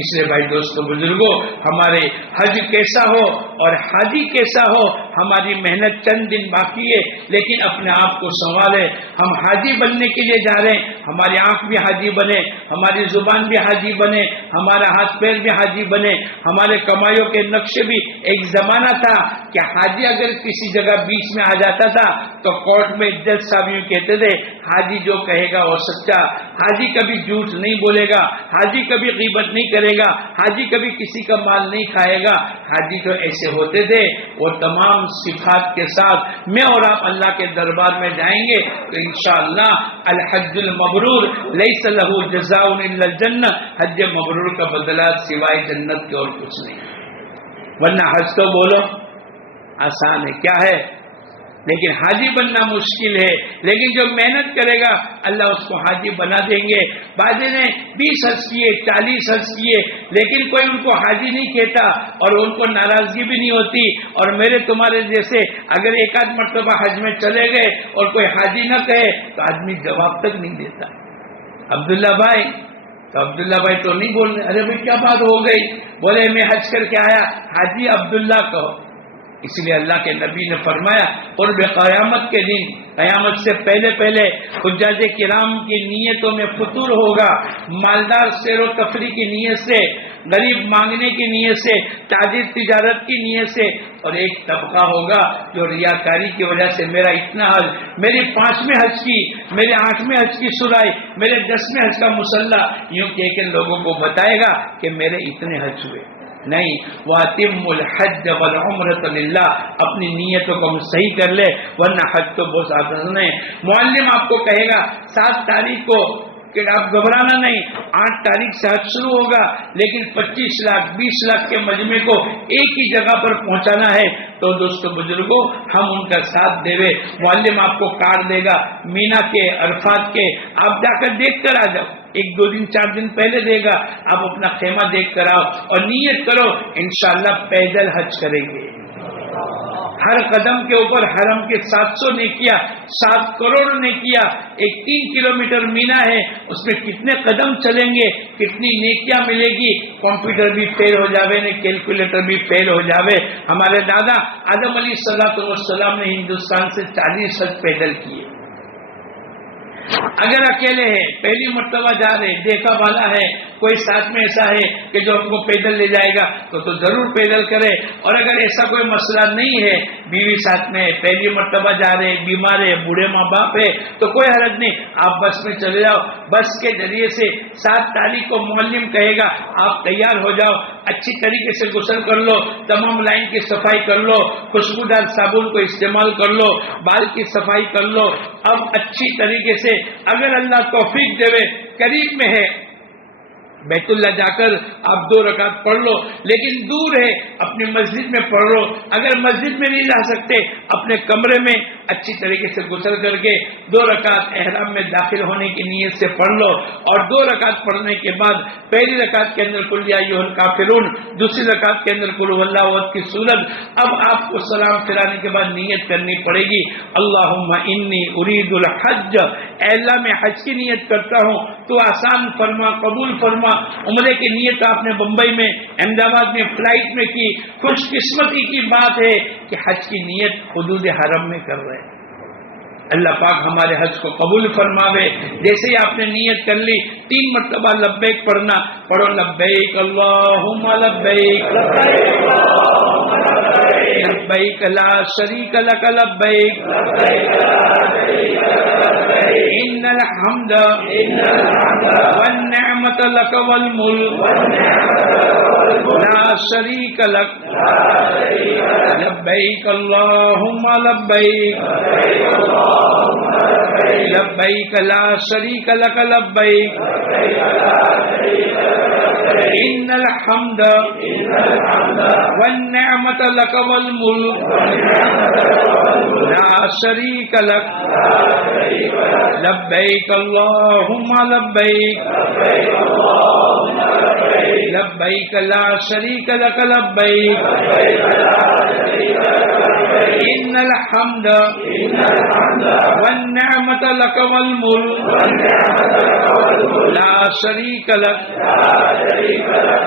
اس لیے بھائی دوستو بزرگوں، ہمارے حج کیسا ہو اور حاجی کیسا ہو، ہماری محنت چند دن باقی ہے، لیکن اپنے آپ کو سنبھالے۔ ہم حاجی بننے کے لیے جا رہے ہیں، ہماری آنکھ بھی حاجی بنے، ہماری زبان بھی حاجی بنے، ہمارا ہاتھ پیر بھی حاجی بنے، ہمارے کمائیوں کے نقشے بھی۔ ایک زمانہ تھا کہ حاجی اگر کسی جگہ بیچ میں آ جاتا تھا تو کورٹ میں جج صاحب یوں کہتے تھے حاجی جو کہے گا وہ سچا، حاجی کبھی جھوٹ نہیں بولے گا، حاجی کبھی غیبت نہیں کرے گا، حاجی کبھی کسی کا مال نہیں کھائے گا۔ حاجی تو ایسے ہوتے تھے، وہ تمام صفات کے ساتھ میں اور آپ اللہ کے دربار میں جائیں گے تو انشاءاللہ الحج المبرور لیس لہ جزاء الا الجنہ، حج مبرور کا بدلہ سوائے جنت کے اور کچھ نہیں۔ ورنہ حج تو بولو آسان ہے، کیا ہے، لیکن حاجی بننا مشکل ہے۔ لیکن جو محنت کرے گا اللہ اس کو حاجی بنا دیں گے۔ بعض نے 20 حج کیے، 40 حج کیے، لیکن کوئی ان کو حاجی نہیں کہتا اور ان کو ناراضگی بھی نہیں ہوتی۔ اور میرے تمہارے جیسے اگر ایک آدھ مرتبہ حج میں چلے گئے اور کوئی حاجی نہ کہے تو آدمی جواب تک نہیں دیتا۔ عبداللہ بھائی تو نہیں بول رہے، ارے بھائی کیا بات ہو گئی؟ بولے میں حج کر کے آیا، حاجی عبداللہ کہو۔ اس لیے اللہ کے نبی نے فرمایا قرب قیامت کے دن، قیامت سے پہلے حجاج کرام کی نیتوں میں فطور ہوگا، مالدار سیر و تفریح کی نیت سے، غریب مانگنے کی نیت سے، تاجر تجارت کی نیت سے، اور ایک طبقہ ہوگا جو ریاکاری کی وجہ سے میرا اتنا حج، میری 5ویں حج کی، میرے 8ویں حج کی سرائی، میرے 10ویں حج کا مسلح، یوں کہہ کے لوگوں کو بتائے گا کہ میرے اتنے حج ہوئے۔ نہیں، وَأَتِمُّ الْحَجَّ وَالْعُمْرَةَ لِلَّهِ، اپنی نیتوں کو ہم صحیح کر لے، ورنہ حج تو بہت آسان ہے۔ معلم آپ کو کہے گا 7 تاریخ کو کہ آپ گھبرانا نہیں، 8 تاریخ سے حج شروع ہوگا، لیکن 25 لاکھ 20 لاکھ کے مجمع کو ایک ہی جگہ پر پہنچانا ہے، تو دوستو بزرگوں ہم ان کا ساتھ دے وے، معلم آپ کو کارڈ دے گا مینا کے عرفات کے، آپ جا کر دیکھ کر آ جاؤ، 1-2 دن 4 دن پہلے دے گا، آپ اپنا خیمہ دیکھ کر آؤ اور نیت کرو انشاءاللہ پیدل حج کریں گے۔ ہر قدم کے اوپر حرم کے 700 نیکیاں، 7 کروڑ نیکیاں، ایک 3 کلومیٹر مینا ہے، اس میں کتنے قدم چلیں گے، کتنی نیکیاں ملے گی، کمپیوٹر بھی فیل ہو جاوے نے، کیلکولیٹر بھی فیل ہو جاوے۔ ہمارے دادا آدم علیہ السلام نے ہندوستان سے 40 حج پیدل کیے۔ اگر اکیلے ہیں، پہلی مرتبہ جا رہے، دیکھا والا ہے، کوئی ساتھ میں ایسا ہے کہ جو ہم کو پیدل لے جائے گا تو ضرور پیدل کرے، اور اگر ایسا کوئی مسئلہ نہیں ہے، بیوی ساتھ میں، پہلی مرتبہ جا رہے، بیمار ہے، بوڑھے ماں باپ ہے، تو کوئی حرج نہیں، آپ بس میں چلے جاؤ، بس کے ذریعے سے 7 تاریخ کو معلم کہے گا آپ تیار ہو جاؤ، اچھی طریقے سے غسل کر لو، تمام لائن کی صفائی کر لو، خوشبودار صابن کو استعمال کر لو، بال کی صفائی کر لو، اب اچھی طریقے سے اگر اللہ توفیق دے، قریب میں ہے بیت اللہ جا کر آپ 2 رکعت پڑھ لو، لیکن دور ہے اپنی مسجد میں پڑھ لو، اگر مسجد میں نہیں جا سکتے اپنے کمرے میں اچھی طریقے سے غسل کر کے 2 رکعت احرام میں داخل ہونے کی نیت سے پڑھ لو، اور 2 رکعت پڑھنے کے بعد پہلی رکعت کے اندر قل یا ایھا الکافرون، دوسری رکعت کے اندر قل ھو اللہ احد کی سورت۔ اب آپ کو سلام پھرانے کے بعد نیت کرنی پڑے گی، اللہم انی ارید الحج، اے اللہ میں حج کی نیت کرتا ہوں، تو آسان فرما، قبول فرما۔ عمرے کی نیت آپ نے بمبئی میں، احمد آباد میں فلائٹ میں کی، خوش قسمتی کی بات ہے کہ حج کی نیت حدود حرم میں کر رہے ہیں۔ اللہ پاک ہمارے حج کو قبول فرماوے۔ جیسے ہی آپ نے نیت کر لی 3 مرتبہ لبیک پڑھنا، پڑھو لبیک اللہم لبیک لبیک لا شریک لک لبیک ان الحمد والنعمت لک والملک لا شریک لک لبیک اللہم لبیک لبیک لا شریک لک لبیک ان الحمد والنعمت لک والملک لا شریک لک لبیک اللہم لبیک لبیک لا شریک لک لبیک ان الحمد والنعمت لک والملک لا شریک لک۔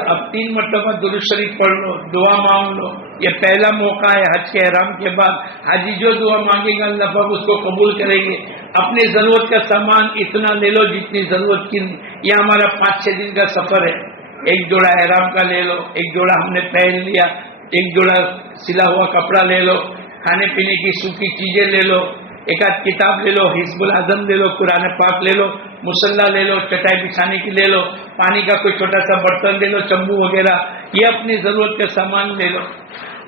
اب 3 مرتبہ درود شریف پڑھ لو، دعا مانگ لو، یہ پہلا موقع ہے حج کے احرام کے بعد، حاجی جو دعا مانگے گا اللہ پاک اس کو قبول کریں گے۔ اپنی ضرورت کا سامان اتنا لے لو جتنی ضرورت کی، یہ ہمارا 5-6 دن کا سفر ہے، 1 جوڑا احرام کا لے لو، 1 جوڑا ہم نے پہن لیا، 1 جوڑا سلا ہوا کپڑا لے لو، کھانے پینے کی سوکھی چیزیں لے لو، 1 آدھ کتاب لے لو، حزب الاعظم لے لو، قرآن پاک لے لو، مصلی لے لو، چٹائی بچھانے کی لے لو، پانی کا کوئی چھوٹا سا برتن لے لو، چمبو وغیرہ، یہ اپنی ضرورت کا سامان لے لو۔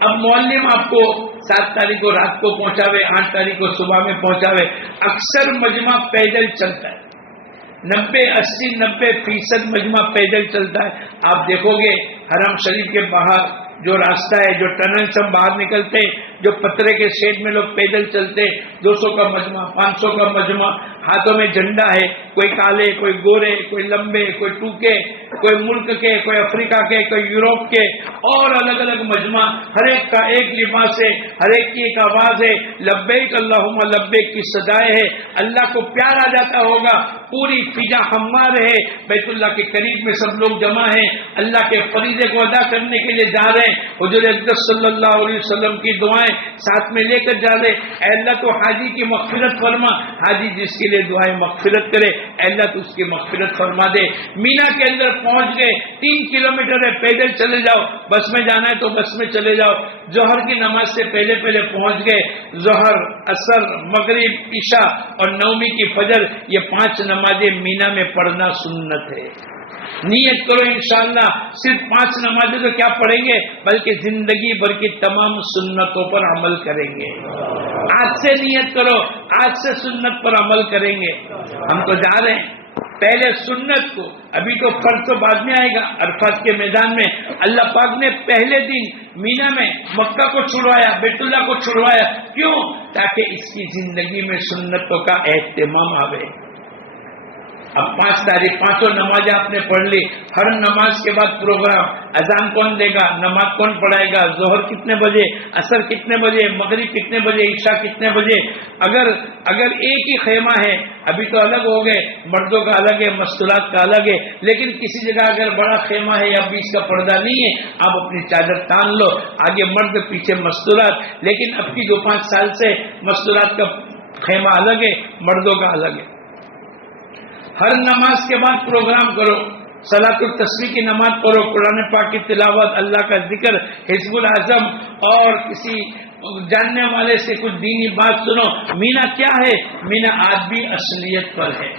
اب معلم آپ کو 7 تاریخ کو رات کو پہنچاوے، 8 تاریخ کو صبح میں پہنچاوے، اکثر مجمع پیدل چلتا ہے، 90-80-90% مجمع پیدل چلتا ہے۔ آپ دیکھو گے حرم شریف کے باہر جو راستہ ہے، جو ٹنل سے ہم باہر نکلتے ہیں، جو پترے کے شیڈ میں لوگ پیدل چلتے، 200 کا مجمع، 500 کا مجمع، ہاتھوں میں جھنڈا ہے، کوئی کالے، کوئی گورے، کوئی لمبے، کوئی ٹوکے، کوئی ملک کے، کوئی افریقہ کے، کوئی یوروپ کے، اور الگ الگ مجمع، ہر ایک کا ایک لباس ہے، ہر ایک کی ایک آواز ہے، لبیک اللہم لبیک کی صدائے ہے۔ اللہ کو پیار آ جاتا ہوگا، پوری فضا ہموار ہے، بیت اللہ کے قریب میں سب لوگ جمع ہیں، اللہ کے فریضے کو ادا کرنے کے لیے جا رہے ہیں، حضور اقدس صلی اللہ علیہ وسلم کی دعائیں ساتھ میں لے کر جا رہے، اے اللہ تو حاجی کی مغفرت فرما، حاجی جس کے لیے دعائیں مغفرت کرے، اے اللہ تو اس کی مغفرت فرما دے۔ مینا کے اندر پہنچ گئے، 3 کلومیٹر ہے، پیدل چلے جاؤ، بس میں جانا ہے تو بس میں چلے جاؤ، ظہر کی نماز سے پہلے پہنچ گئے، ظہر، عصر، مغرب، عشاء اور نومی کی فجر، یہ 5 نمازیں مینا میں پڑھنا سنت ہے۔ نیت کرو انشاءاللہ صرف 5 نمازیں تو کیا پڑھیں گے بلکہ زندگی بھر کی تمام سنتوں پر عمل کریں گے۔ آج سے نیت کرو، آج سے سنت پر عمل کریں گے۔ ہم تو جا رہے ہیں، پہلے سنت کو، ابھی تو فرض تو بعد میں آئے گا. عرفات کے میدان میں اللہ پاک نے پہلے دن مینا میں مکہ کو چھڑوایا، بیت اللہ کو چھڑوایا. کیوں؟ تاکہ اس کی زندگی میں سنتوں کا اہتمام آئے. اب 5 تاریخ 5 نماز آپ نے پڑھ لی، ہر نماز کے بعد پروگرام، اذان کون دے گا، نماز کون پڑھائے گا، ظہر کتنے بجے، عصر کتنے بجے، مغرب کتنے بجے، عشاء کتنے بجے. اگر ایک ہی خیمہ ہے، ابھی تو الگ ہو گئے، مردوں کا الگ ہے، مستورات کا الگ ہے، لیکن کسی جگہ اگر بڑا خیمہ ہے یا بیچ کا پردہ نہیں ہے، آپ اپنی چادر تان لو، آگے مرد پیچھے مستورات. لیکن اب کی 2-5 سال سے مستورات کا خیمہ الگ ہے، مردوں کا الگ ہے. ہر نماز کے بعد پروگرام کرو، صلاۃ التسبیح کی نماز پڑھو، قرآن پاک کی تلاوت، اللہ کا ذکر، حزب العظم، اور کسی جاننے والے سے کچھ دینی بات سنو. مینا کیا ہے؟ مینا آج بھی اصلیت پر ہے.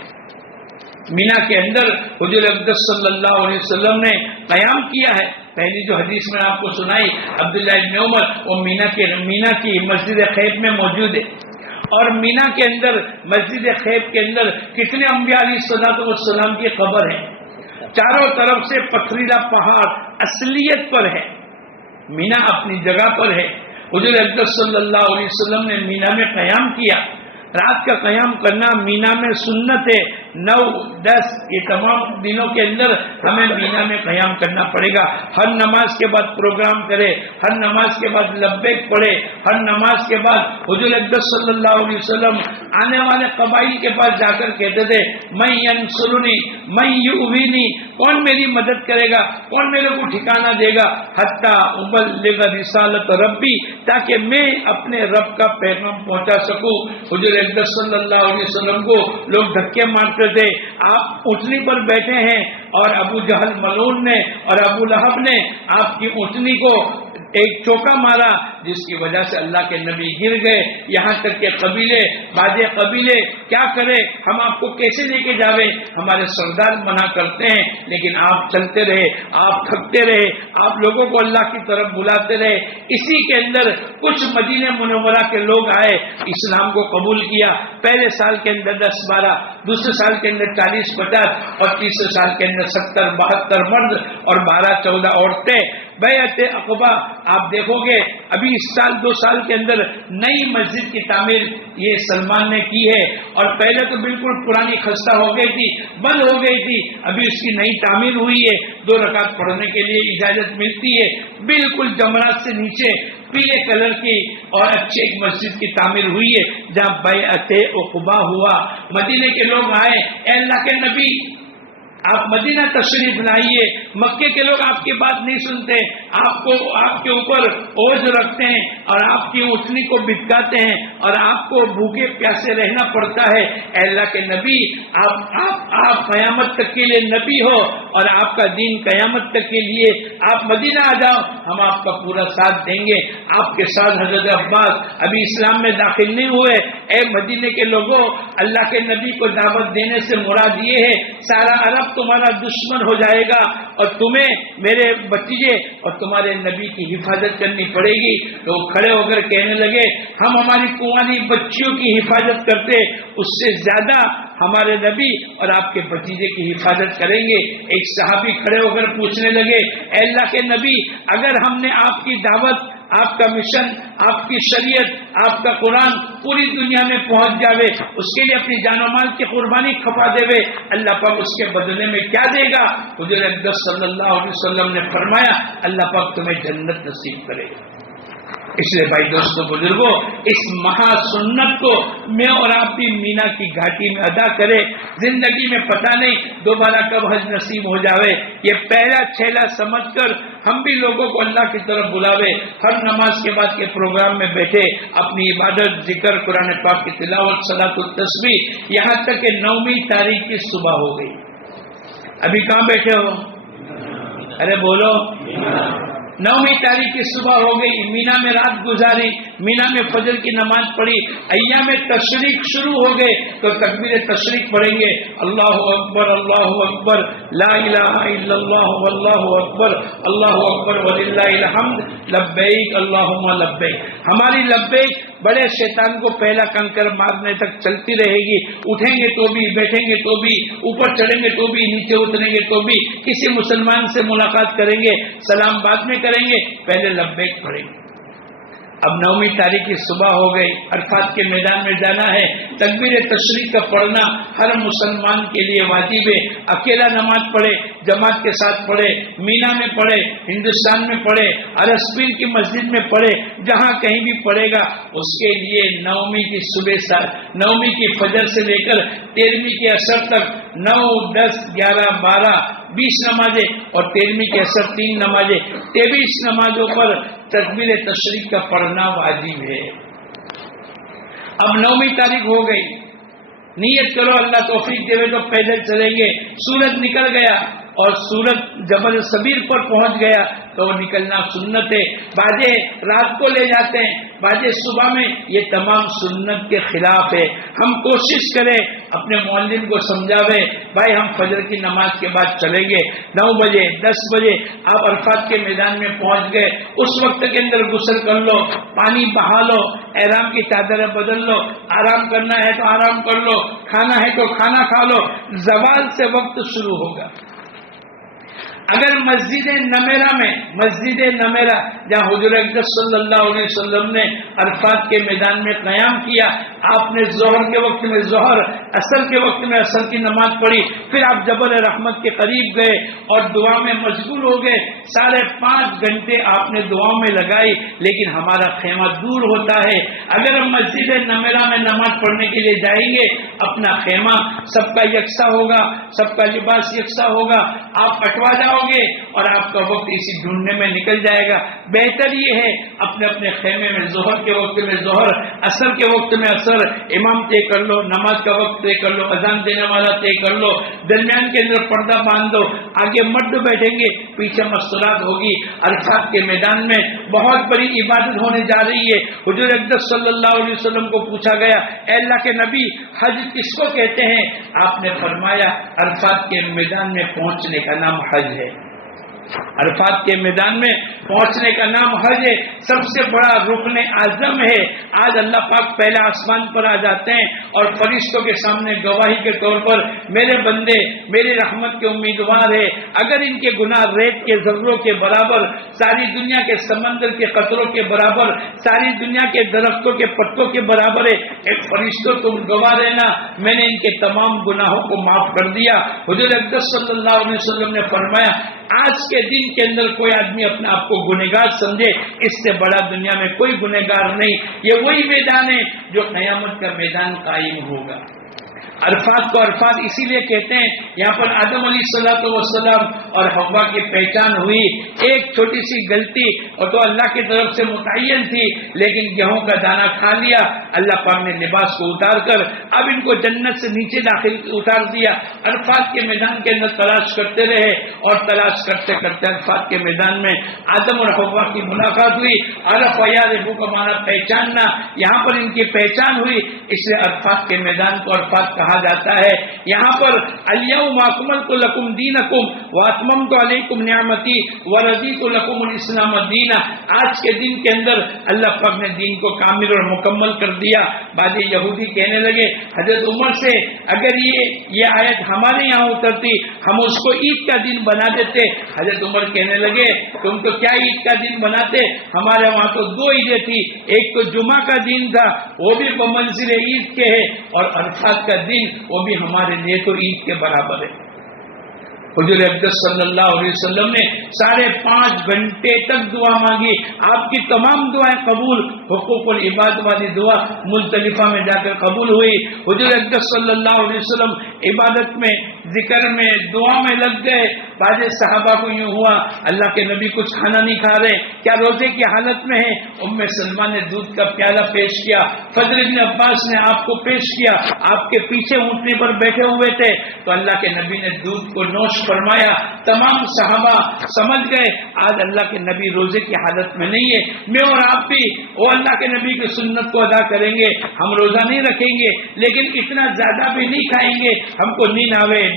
مینا کے اندر حضور اقدس صلی اللہ علیہ وسلم نے قیام کیا ہے. پہلی جو حدیث میں آپ کو سنائی عبداللہ ابن عمر، وہ مینا کی مسجد خیب میں موجود ہے. اور مینا کے اندر مسجد خیب کے اندر کتنے انبیاء علیہ الصلوۃ والسلام کی قبر ہے. چاروں طرف سے پتھریلا پہاڑ اصلیت پر ہے. مینا اپنی جگہ پر ہے. حضور اقدس صلی اللہ علیہ وسلم نے مینا میں قیام کیا. رات کا قیام کرنا مینا میں سنت ہے. 9, 10 یہ تمام دنوں کے اندر ہمیں مینا میں قیام کرنا پڑے گا. ہر نماز کے بعد پروگرام کرے، ہر نماز کے بعد لبیک پڑھے، ہر نماز کے بعد حضور اقدس صلی اللہ علیہ وسلم آنے والے قبائل کے پاس جا کر کہتے تھے میں ینصرنی میں یؤوینی، کون میری مدد کرے گا، کون میرے کو ٹھکانہ دے گا، حتی ابلغ رسالت ربی، تاکہ میں اپنے رب کا پیغام پہنچا سکوں. حضور اقدس صلی اللہ علیہ وسلم کو لوگ دھکے مارتے تھے. آپ اونٹنی پر بیٹھے ہیں اور ابو جہل ملعون نے اور ابو لہب نے آپ کی اونٹنی کو ایک چوکا مارا، جس کی وجہ سے اللہ کے نبی گر گئے. یہاں تک کہ باجے قبیلے کیا کرے، ہم آپ کو کیسے لے کے جاوے، ہمارے سردار منع کرتے ہیں، لیکن آپ چلتے رہے، آپ تھکتے رہے، آپ لوگوں کو اللہ کی طرف بلاتے رہے. اسی کے اندر کچھ مدینہ منورہ کے لوگ آئے، اسلام کو قبول کیا. پہلے سال کے اندر 10-12، دوسرے سال کے اندر 40-50، اور تیسرے سال کے اندر 70-72 مرد اور 12-14 عورتیں. بیعت عقبہ آپ دیکھو گے ابھی اس سال 2 سال کے اندر نئی مسجد کی تعمیر یہ سلمان نے کی ہے. اور پہلے تو بالکل پرانی خستہ ہو گئی تھی، بند ہو گئی تھی، ابھی اس کی نئی تعمیر ہوئی ہے. 2 رکعت پڑھنے کے لیے اجازت ملتی ہے. بالکل جمرات سے نیچے پیلے کلر کی اور اچھی ایک مسجد کی تعمیر ہوئی ہے جہاں بیعت عقبہ ہوا. مدینے کے لوگ آئے، اے اللہ کے نبی آپ مدینہ تشریف لائیے. مکے کے لوگ آپ کی بات نہیں سنتے، آپ کے اوپر اوجھ رکھتے ہیں اور آپ کی اٹھنی کو بٹکاتے ہیں اور آپ کو بھوکے پیاسے رہنا پڑتا ہے. اے اللہ کے نبی آپ قیامت تک کے لیے نبی ہو اور آپ کا دین قیامت تک کے لیے، آپ مدینہ آ جاؤ، ہم آپ کا پورا ساتھ دیں گے. آپ کے ساتھ حضرت عباس ابھی اسلام میں داخل نہیں ہوئے. اے مدینے کے لوگوں، اللہ کے نبی کو دعوت دینے سے مراد یہ ہے سارا عرب تمہارا دشمن ہو جائے گا اور تمہیں میرے بتیجے اور تمہارے نبی کی حفاظت کرنی پڑے گی. لوگ کھڑے ہو کر کہنے لگے ہم ہماری کنواری بچیوں کی حفاظت کرتے، اس سے زیادہ ہمارے نبی اور آپ کے بتیجے کی حفاظت کریں گے. ایک صحابی کھڑے ہو کر پوچھنے لگے اے اللہ کے نبی، اگر ہم نے آپ کی دعوت، آپ کا مشن، آپ کی شریعت، آپ کا قرآن پوری دنیا میں پہنچ جاوے، اس کے لیے اپنی جان و مال کی قربانی کھپا دے، اللہ پاک اس کے بدلے میں کیا دے گا؟ حضور اقدس صلی اللہ علیہ وسلم نے فرمایا اللہ پاک تمہیں جنت نصیب کرے گا. اس لیے بھائی دوستوں بزرگوں، اس مہا سنت کو میں اور آپ بھی مینا کی گھاٹی میں ادا کرے. زندگی میں پتہ نہیں دوبارہ کب حج نصیب ہو جاوے. یہ پہلا چھیلا سمجھ کر ہم بھی لوگوں کو اللہ کی طرف بلاوے. ہر نماز کے بعد کے پروگرام میں بیٹھے اپنی عبادت، ذکر، قرآن پاک کی تلاوت، صلاۃ التسبیح. یہاں تک کہ 9ویں تاریخ کی صبح ہو گئی. ابھی کہاں بیٹھے ہو؟ ارے بولو. 9ویں تاریخ کی صبح ہو گئی، مینا میں رات گزاری، مینا میں فجر کی نماز پڑھی. ایام تشریق شروع ہو گئے تو تکبیر تشریق پڑھیں گے. اللہ اکبر اللہ اکبر لا الہ الا اللہ واللہ اکبر اللہ اکبر وللہ الحمد لبیک اللہم لبیک. ہماری لبیک بڑے شیطان کو پہلا کنکر مارنے تک چلتی رہے گی. اٹھیں گے تو بھی, بیٹھیں گے تو بھی, اوپر چڑھیں گے تو بھی, نیچے اتریں گے تو بھی, کسی مسلمان سے ملاقات کریں گے سلام بعد میں کریں گے, پہلے لبیک پڑھیں گے. اب 9ویں تاریخ کی صبح ہو گئی, عرفات کے میدان میں جانا ہے. تکبیر تشریق کا پڑھنا ہر مسلمان کے لیے واجب ہے. اکیلا نماز پڑھے, جماعت کے ساتھ پڑھے, مینا میں پڑھے, ہندوستان میں پڑھے, ارسپین کی مسجد میں پڑھے, جہاں کہیں بھی پڑھے گا اس کے لیے 9ویں کی صبح 9ویں کی فجر سے لے کر 13ویں کے عصر تک 9, 10, 11, 12, 20 نمازیں اور 13ویں کے عصر 3 نمازیں, 23 نمازوں پر تکبیر تشریق کا پڑھنا واجب ہے. اب 9ویں تاریخ ہو گئی, نیت کرو اللہ توفیق دے تو پیدل چلیں گے. سورج نکل گیا اور سورج جبل صبیر پر پہنچ گیا تو نکلنا سنت ہے. باجے رات کو لے جاتے ہیں, باجے صبح میں, یہ تمام سنت کے خلاف ہے. ہم کوشش کریں اپنے معلم کو سمجھاوے, بھائی ہم فجر کی نماز کے بعد چلیں گے, 9 بجے 10 بجے آپ عرفات کے میدان میں پہنچ گئے, اس وقت کے اندر غسل کر لو, پانی بہا لو, احرام کی چادریں بدل لو, آرام کرنا ہے تو آرام کر لو, کھانا ہے تو کھانا کھا لو. زوال سے وقت شروع ہوگا. اگر مسجد نمیرہ جہاں حضور اقدس صلی اللہ علیہ وسلم نے عرفات کے میدان میں قیام کیا, آپ نے ظہر کے وقت میں ظہر, عصر کے وقت میں عصر کی نماز پڑھی, پھر آپ جبل رحمت کے قریب گئے اور دعا میں مشغول ہو گئے. 5.5 گھنٹے آپ نے دعاؤں میں لگائی, لیکن ہمارا خیمہ دور ہوتا ہے. اگر ہم مسجد نمیرہ میں نماز پڑھنے کے لیے جائیں گے, اپنا خیمہ سب کا یکساں ہوگا, سب کا لباس یکساں ہوگا, آپ اٹوا جاؤ گے اور آپ کا وقت اسی ڈھونڈنے میں نکل جائے گا. بہتر یہ ہے اپنے اپنے خیمے میں ظہر کے وقت میں ظہر, عصر کے وقت میں عصر, امام طے کر لو, نماز کا وقت طے کر لو, اذان دینے والا طے کر لو, درمیان کے اندر پردہ باندھ دو, آگے مرد بیٹھیں گے, پیچھے مستورات ہوگی. عرفات کے میدان میں بہت بڑی عبادت ہونے جا رہی ہے. حضور اقدس صلی اللہ علیہ وسلم کو پوچھا گیا, اے اللہ کے نبی حج کس کو کہتے ہیں؟ آپ نے فرمایا عرفات کے میدان میں پہنچنے کا نام حج ہے. عرفات کے میدان میں پہنچنے کا نام حج ہے. سب سے بڑا رکن اعظم ہے. آج اللہ پاک پہلے آسمان پر آ جاتے ہیں اور فرشتوں کے سامنے گواہی کے طور پر میرے بندے میری رحمت کے امیدوار ہے. اگر ان کے گناہ ریت کے ذروں کے برابر, ساری دنیا کے سمندر کے قطروں کے برابر, ساری دنیا کے درختوں کے پتوں کے برابر ہے, ایک فرشتوں تم گواہ رہنا میں نے ان کے تمام گناہوں کو معاف کر دیا. حضور اقدس صلی اللہ علیہ وسلم نے فرمایا آج کے دن کے اندر کوئی آدمی اپنے آپ کو گنہگار سمجھے, اس سے بڑا دنیا میں کوئی گنہگار نہیں. یہ وہی میدان ہے جو قیامت کا میدان قائم ہوگا. عرفات کو عرفات اسی لیے کہتے ہیں, یہاں پر آدم علیہ الصلوۃ والسلام اور حوا کی پہچان ہوئی. ایک چھوٹی سی غلطی اور تو اللہ کی طرف سے متعین تھی, لیکن گیہوں کا دانہ کھا لیا, اللہ پاک نے لباس کو اتار کر اب ان کو جنت سے نیچے داخل اتار دیا. عرفات کے میدان کے اندر تلاش کرتے رہے اور تلاش کرتے کرتے عرفات کے میدان میں آدم اور حوا کی ملاقات ہوئی. عرف یعرف کا معنی پہچاننا, یہاں پر ان کی پہچان ہوئی, اس لیے عرفات کے میدان کو عرفات کہا جاتا ہے. یہاں پر الیوم اکملت لکم دینکم واتممت علیکم نعمتی ورضیت لکم الاسلام دینا. آج کے دن کے اندر اللہ پاک نے دین کو کامل اور مکمل کر دیا. بعض یہودی کہنے لگے حضرت عمر سے اگر یہ آیت ہمارے یہاں اترتی ہم اس کو عید کا دن بنا دیتے. حضرت عمر کہنے لگے تم تو کیا عید کا دن بناتے, ہمارے وہاں تو 2 عیدیں تھی, ایک تو جمعہ کا دن تھا وہ بھی بمنزل عید کے ہے, اور عرفات کا دن وہ بھی ہمارے لیے تو عید کے برابر ہے. حضور اقدس صلی اللہ علیہ وسلم نے 5.5 گھنٹے تک دعا مانگی. آپ کی تمام دعائیں قبول. حقوق العباد والی دعا مزدلفہ میں جا کر قبول ہوئی. حضور اقدس صلی اللہ علیہ وسلم عبادت میں, ذکر میں, دعا میں لگ گئے. بعض صحابہ کو یوں ہوا اللہ کے نبی کچھ کھانا نہیں کھا رہے, کیا روزے کی حالت میں ہیں؟ ام سلمہ نے دودھ کا پیالہ پیش کیا, فضل ابن عباس نے آپ کو پیش کیا, آپ کے پیچھے اونٹنے پر بیٹھے ہوئے تھے, تو اللہ کے نبی نے دودھ کو نوش فرمایا. تمام صحابہ سمجھ گئے آج اللہ کے نبی روزے کی حالت میں نہیں ہے. میں اور آپ بھی وہ اللہ کے نبی کی سنت کو ادا کریں گے, ہم روزہ نہیں رکھیں گے, لیکن اتنا زیادہ بھی نہیں کھائیں گے ہم کو نیند آوے,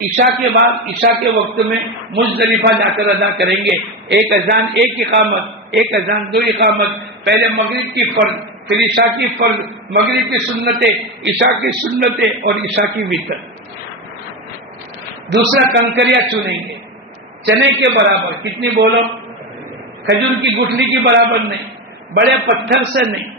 عشاء کے بعد عشاء کے وقت میں مزدلفہ جا کر ادا کریں گے. ایک اذان ایک اقامت, ایک اذان دو اقامت. پہلے مغرب کی فرض, پھر عشاء کی فرض, مغرب کی سنتیں, عشاء کی سنتیں اور عشاء کی وتر. دوسرا کنکریاں چنیں گے چنے کے برابر. کتنی بولو؟ کھجور کی گٹھلی کی برابر نہیں, بڑے پتھر سے نہیں.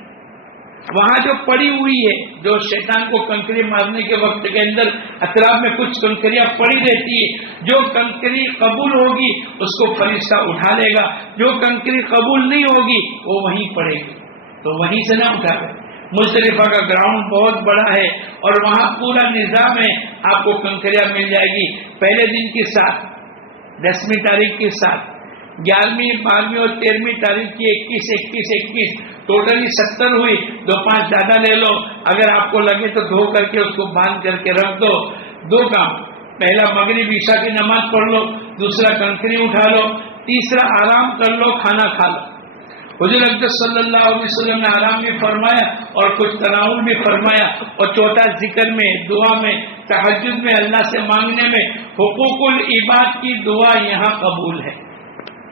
وہاں جو پڑی ہوئی ہے, جو شیطان کو کنکری مارنے کے وقت کے اندر اطراف میں کچھ کنکریاں پڑی رہتی ہے, جو کنکری قبول ہوگی اس کو فرشتہ اٹھا لے گا, جو کنکری قبول نہیں ہوگی وہ وہیں پڑے گی, تو وہیں سے نہ اٹھا لے. مزدلفہ کا گراؤنڈ بہت بڑا ہے اور وہاں پورا نظام ہے, آپ کو کنکریاں مل جائے گی. پہلے دن کے ساتھ 10ویں تاریخ کے ساتھ 11ویں 12ویں اور 13ویں تاریخ کی 21 ٹوٹلی 70 ہوئی. 2-5 زیادہ لے لو, اگر آپ کو لگے تو دھو کر کے اس کو باندھ کر کے رکھ دو. 2 کام, پہلا مغرب عشاء کی نماز پڑھ لو, دوسرا کنکری اٹھا لو, تیسرا آرام کر لو, کھانا کھا لو. حضور اقدس صلی اللہ علیہ وسلم نے آرام بھی فرمایا اور کچھ تناول بھی فرمایا. اور چوتھا ذکر میں, دعا میں, تہجد میں, اللہ سے مانگنے میں. حقوق العباد کی دعا یہاں قبول ہے.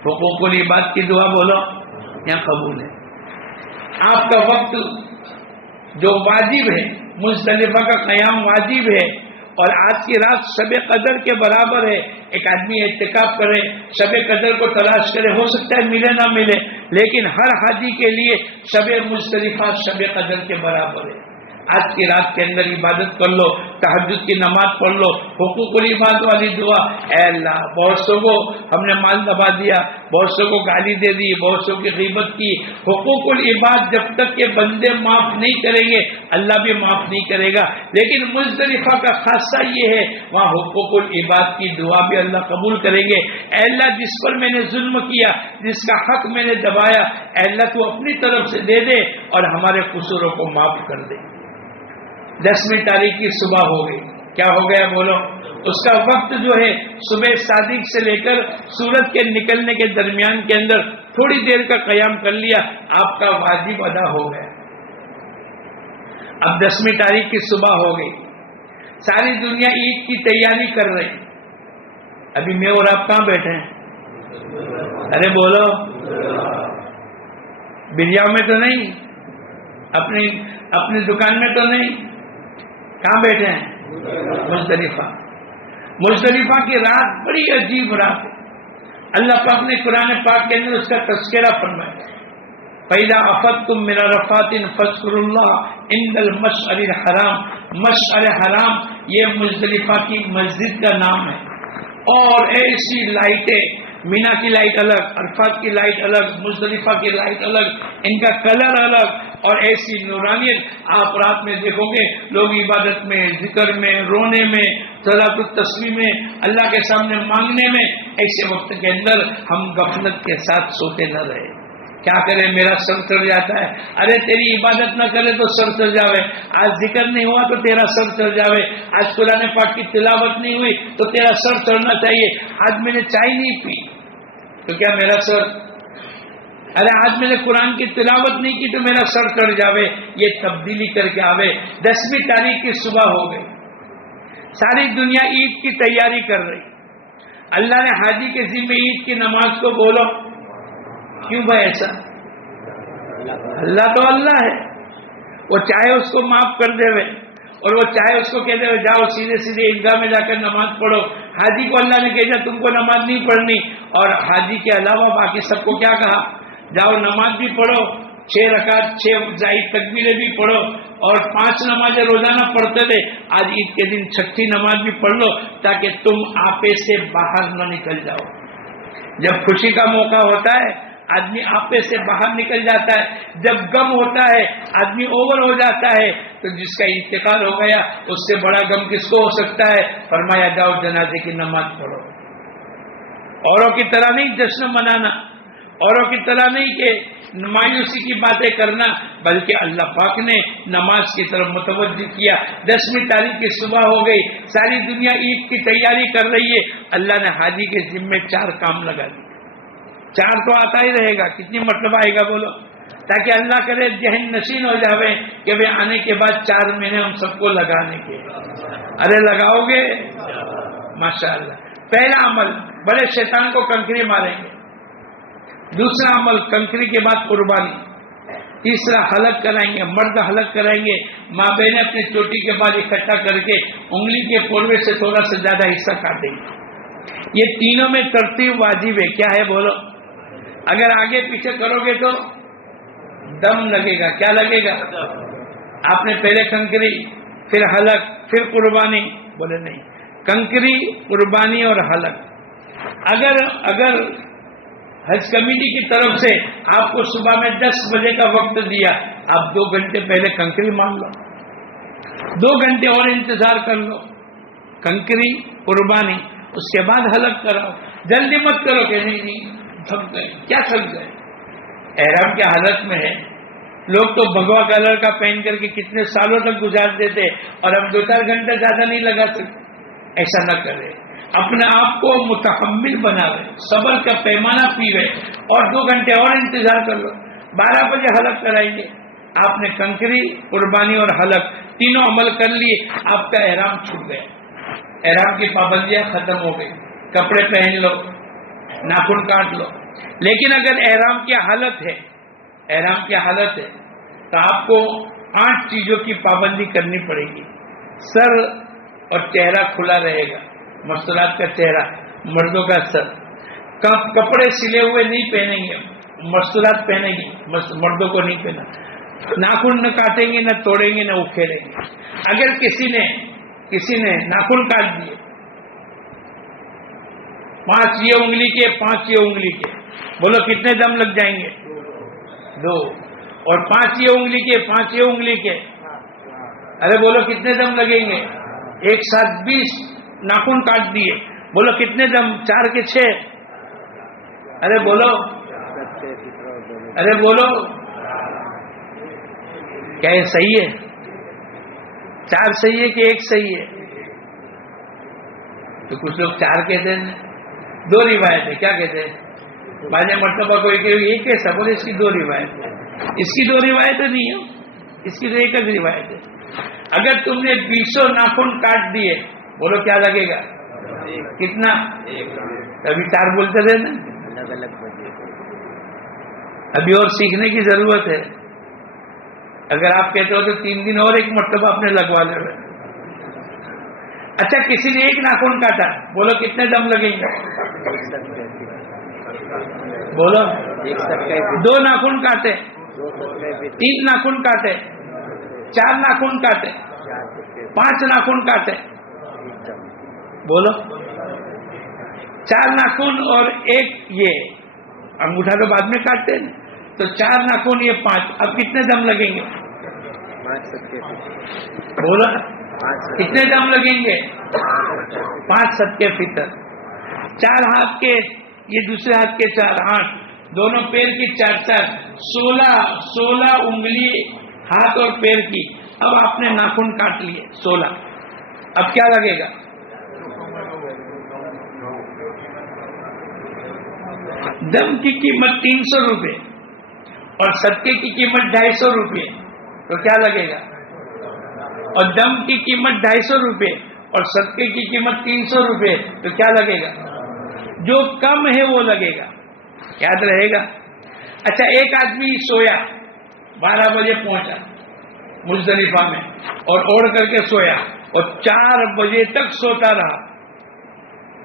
حقوق العباد کی دعا بولو یہاں قبول ہے. آپ کا وقت جو واجب ہے, مزدلفہ کا قیام واجب ہے, اور آج کی رات شب قدر کے برابر ہے. ایک آدمی اعتکاف کرے, شب قدر کو تلاش کرے, ہو سکتا ہے ملے نہ ملے, لیکن ہر حاجی کے لیے شب مزدلفہ شب قدر کے برابر ہے. آج کی رات کے اندر عبادت کر لو, تہجد کی نماز پڑھ لو, حقوق العباد والی دعا. اے اللہ, بہت سو کو ہم نے مال دبا دیا, بہت سو کو گالی دے دی, بہت سو کی غیبت کی. حقوق العباد جب تک کہ بندے معاف نہیں کریں گے اللہ بھی معاف نہیں کرے گا. لیکن مزدلفہ کا خاصہ یہ ہے, وہاں حقوق العباد کی دعا بھی اللہ قبول کریں گے. اے اللہ, جس پر میں نے ظلم کیا, جس کا حق میں نے دبایا, اے اللہ تو اپنی طرف سے دے دے اور ہمارے قصوروں کو معاف کر دے. 10ویں تاریخ کی صبح ہو گئی. کیا ہو گیا بولو؟ اس کا وقت جو ہے صبح صادق سے لے کر سورج کے نکلنے کے درمیان کے اندر تھوڑی دیر کا قیام کر لیا, آپ کا واجب ادا ہو گیا. اب 10ویں تاریخ کی صبح ہو گئی, ساری دنیا عید کی تیاری کر رہی. ابھی میں اور آپ کہاں بیٹھے ہیں؟ ارے بولو, بریاؤں میں تو نہیں, اپنی دکان میں تو نہیں, کہاں بیٹھے ہیں؟ مزدلفہ. مزدلفہ کی رات بڑی عجیب رات ہے. اللہ پاک نے قرآن پاک کے اندر اس کا تذکرہ فرمایا. فَإِذَا أَفَضْتُم مِّنَ عَرَفَاتٍ فَاذْكُرُوا اللَّهَ عِندَ الْمَشْعَرِ الْحَرَامِ. مشعر حرام یہ مزدلفہ کی مسجد کا نام ہے. اور ایسی لائٹیں, مینا کی لائٹ الگ, عرفات کی لائٹ الگ, مزدلفہ کی لائٹ الگ, ان کا کلر الگ, اور ایسی نورانیت. آپ رات میں دیکھو گے لوگ عبادت میں, ذکر میں, رونے میں, صلاۃ التسبیح میں, اللہ کے سامنے مانگنے میں. ایسے وقت کے اندر ہم غفلت کے ساتھ سوتے نہ رہے. کیا کرے, میرا سر چڑھ جاتا ہے. ارے تیری عبادت نہ کرے تو سر چڑھ جاوے, آج ذکر نہیں ہوا تو تیرا سر چڑھ جاوے, آج قرآن پاک کی تلاوت نہیں ہوئی تو تیرا سر چڑھنا چاہیے. آج میں نے چائے نہیں پی تو کیا میرا سر, ارے آج میں نے قرآن کی تلاوت نہیں کی تو میرا سر چڑھ جاوے. یہ تبدیلی کر کے آوے. 10ویں تاریخ کی صبح ہو گئی, ساری دنیا عید کی تیاری کر رہی. اللہ نے حاجی کے ذمہ عید کی نماز کو بولو. کیوں بھائی ایسا؟ اللہ تو اللہ ہے, وہ چاہے اس کو معاف کر دے وے, اور وہ چاہے اس کو کہہ دے جاؤ سیدھے سیدھے عیدگاہ میں جا کر نماز پڑھو. حاجی کو اللہ نے کہا تم کو نماز نہیں پڑھنی, اور حاجی کے علاوہ باقی سب کو کیا کہا, جاؤ نماز بھی پڑھو, 6 رکعت 6 زائد تکبیریں بھی پڑھو, اور 5 نمازیں روزانہ پڑھتے تھے. آج عید کے دن 6ٹھی نماز بھی پڑھ لو تاکہ تم آپے سے باہر نہ نکل جاؤ. جب خوشی کا موقع ہوتا ہے آدمی آپے سے باہر نکل جاتا ہے, جب غم ہوتا ہے آدمی اوور ہو جاتا ہے. تو جس کا انتقال ہو گیا اس سے بڑا غم کس کو ہو سکتا ہے؟ فرمایا جاؤ جنازے کی نماز پڑھو. اوروں کی طرح نہیں جشن منانا, اوروں کی طرح نہیں کہ مایوسی کی باتیں کرنا, بلکہ اللہ پاک نے نماز کی طرف متوجہ کیا. 10ویں تاریخ کی صبح ہو گئی, ساری دنیا عید کی تیاری کر رہی ہے. اللہ نے حاجی کے ذمے 4 کام لگا دیے. 4 تو آتا ہی رہے گا, کتنی مرتبہ آئے گا بولو, تاکہ اللہ کرے ذہن نشین ہو جاوے کہ وہ آنے کے بعد 4 مہینے ہم سب کو لگانے کے. ارے لگاؤ گے, ماشاءاللہ. پہلا عمل بڑے شیطان کو کنکری ماریں گے. دوسرا عمل کنکری کے بعد قربانی. تیسرا حلق کرائیں گے, مرد حلق کرائیں گے. ماں بہنیں اپنی چوٹی کے بعد اکٹھا کر کے انگلی کے پورے سے تھوڑا سا زیادہ حصہ کاٹیں گے. یہ تینوں میں ترتیب واجب ہے. کیا ہے بولو؟ اگر آگے پیچھے کرو گے تو دم لگے گا. کیا لگے گا؟ آپ نے پہلے کنکری, پھر حلق, پھر قربانی. بولے نہیں, کنکری, قربانی اور حلق. اگر حج کمیٹی کی طرف سے آپ کو صبح میں 10 بجے کا وقت دیا, آپ 2 گھنٹے پہلے کنکری مانگ لو, 2 گھنٹے اور انتظار کر لو. کنکری, قربانی, اس کے بعد حلق کراؤ. جلدی مت کرو کہ نہیں تھک گئے. کیا تھک گئے؟ احرام کی حالت میں ہے. لوگ تو بھگوا کلر کا پہن کر کے کتنے سالوں تک گزار دیتے, اور ہم 2-4 گھنٹے زیادہ نہیں لگا سکتے. ایسا نہ کرے. اپنے آپ کو متحمل بناوے, صبر کا پیمانہ پیوے, اور 2 گھنٹے اور انتظار کر لو. 12 بجے حلق کرائیں گے. آپ نے کنکری, قربانی اور حلق تینوں عمل کر لیے. آپ کا احرام چھوٹ گیا. احرام کی پابندیاں ختم ہو گئی. کپڑے پہن لو, ناخن کاٹ لو. لیکن اگر احرام کی حالت ہے, احرام کی حالت ہے, تو آپ کو 8 چیزوں کی پابندی کرنی پڑے گی. سر اور چہرہ کھلا رہے گا, مستورات کا چہرہ, مردوں کا سر. کپڑے سلے ہوئے نہیں پہنیں گے, مستورات پہنیں گے, مردوں کو نہیں پہنا. ناخن نہ کاٹیں گے, نہ توڑیں گے, نہ اکھیڑیں گے. اگر کسی نے ناخن کاٹ دیے, 5 یہ انگلی کے, 5 یہ انگلی کے, بولو کتنے دم لگ جائیں گے؟ 2. اور 5 یہ انگلی کے, 5 یہ انگلی کے, ارے بولو کتنے دم لگیں گے؟ ایک ساتھ 20 ناخن کاٹ دیے, بولو کتنے دم؟ 4 کے 6. ارے بولو, ارے بولو, کیا یہ صحیح ہے؟ 4 صحیح ہے کہ 1 صحیح ہے؟ تو کچھ لوگ 4 کہتے ہیں. 2 روایت ہے. کیا کہتے ہیں؟ بعض مرتبہ کوئی کہ یہ کیسا, بولے اس کی 2 روایت ہے. اس کی 2 روایتیں نہیں ہے, اس کی تو ایک ہی روایت ہے. اگر تم نے 20 ناخن کاٹ دیے, بولو کیا لگے گا؟ کتنا؟ ابھی 4 بولتے تھے نا. ابھی اور سیکھنے کی ضرورت ہے. اگر آپ کہتے ہو تو 3 دن اور ایک مرتبہ آپ نے لگوا لے. اچھا, کسی نے 1 ناخن کاٹا, بولو کتنے دم لگیں گے؟ بولو. 2 ناخن کاٹے, 3 ناخن کاٹے, 4 ناخن کاٹے, 5 ناخن کاٹے, بولو. 4 ناخن اور 1 یہ انگوٹھا تو بعد میں کاٹتے ہیں, تو 4 ناخن یہ 5, اب کتنے دم لگیں گے؟ بولو کتنے دم لگیں گے؟ 5 صدقے فطر. 4 ہاتھ کے, یہ دوسرے ہاتھ کے 4, 8, دونوں پیر کی 4, 16 انگلی ہاتھ اور پیر کی. اب آپ نے ناخن کاٹ لیے 16. اب کیا لگے گا؟ دم کی قیمت 300 روپے اور صدقے کی قیمت 250 روپے, تو کیا لگے گا؟ اور دم کی قیمت 250 روپے اور صدقے کی قیمت 300 روپے, تو کیا لگے گا؟ جو کم ہے وہ لگے گا. یاد رہے گا. اچھا, ایک آدمی سویا, 12 بجے پہنچا مزدلفہ میں, اور اوڑھ کر کے سویا, اور 4 بجے تک سوتا رہا.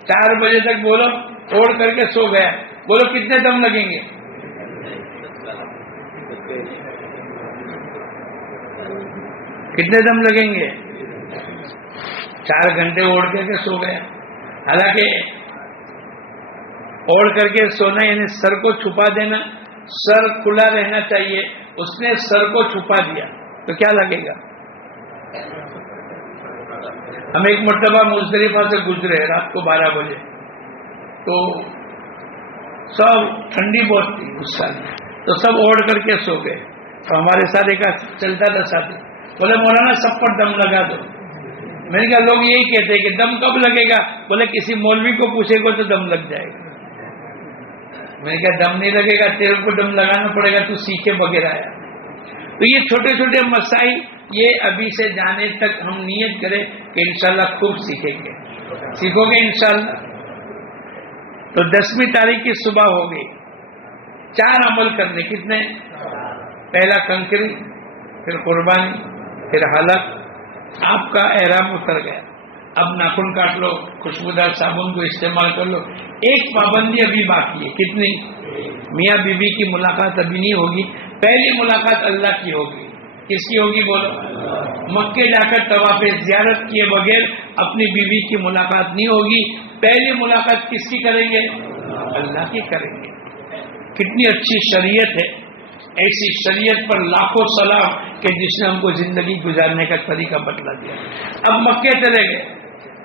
4 بجے تک بولو اوڑھ کر کے سو گیا, بولو کتنے دم لگیں گے؟ کتنے دم لگیں گے؟ 4 گھنٹے اوڑھ کر کے سو گیا. حالانکہ اوڑھ کر کے سونا یعنی سر کو چھپا دینا, سر کھلا رہنا چاہیے. اس نے سر کو چھپا دیا, تو کیا لگے گا؟ ہم ایک مرتبہ مزدلفہ سے گزرے رات کو 12 بجے, تو سب ٹھنڈی بہت تھی اس سال, تو سب اوڑھ کر کے سو گئے. تو ہمارے ساتھ ایک چلتا تھا ساتھی, بولے مولانا سب پر دم لگا دو. میں نے کہا لوگ یہی کہتے ہیں کہ دم کب لگے گا؟ بولے کسی مولوی کو پوچھے گا تو دم لگ جائے گا. میں نے کہا دم نہیں لگے گا, تیرے کو دم لگانا پڑے گا, تو سیکھے بغیر آیا. تو یہ چھوٹے چھوٹے مسائل, یہ ابھی سے جانے تک ہم نیت کریں کہ انشاءاللہ خوب سیکھیں گے. سیکھو گے انشاءاللہ؟ تو 10ویں تاریخ کی صبح ہو گئی. 4 عمل کرنے. کتنے؟ پہلا کنکری، پھر قربانی، پھر حلق. آپ کا احرام اتر گیا. اب ناخن کاٹ لو، خوشبودار صابن کو استعمال کر لو. ایک پابندی ابھی باقی ہے. کتنی؟ میاں بیوی کی ملاقات ابھی نہیں ہوگی. پہلی ملاقات اللہ کی ہوگی. کس کی ہوگی بولو؟ مکے جا کر طواف زیارت کیے بغیر اپنی بیوی کی ملاقات نہیں ہوگی. پہلی ملاقات کس کی کریں گے؟ اللہ کی کریں گے. کتنی اچھی شریعت ہے. ایسی شریعت پر لاکھوں سلام کہ جس نے ہم کو زندگی گزارنے کا طریقہ بتلا دیا. اب مکے چلے گئے.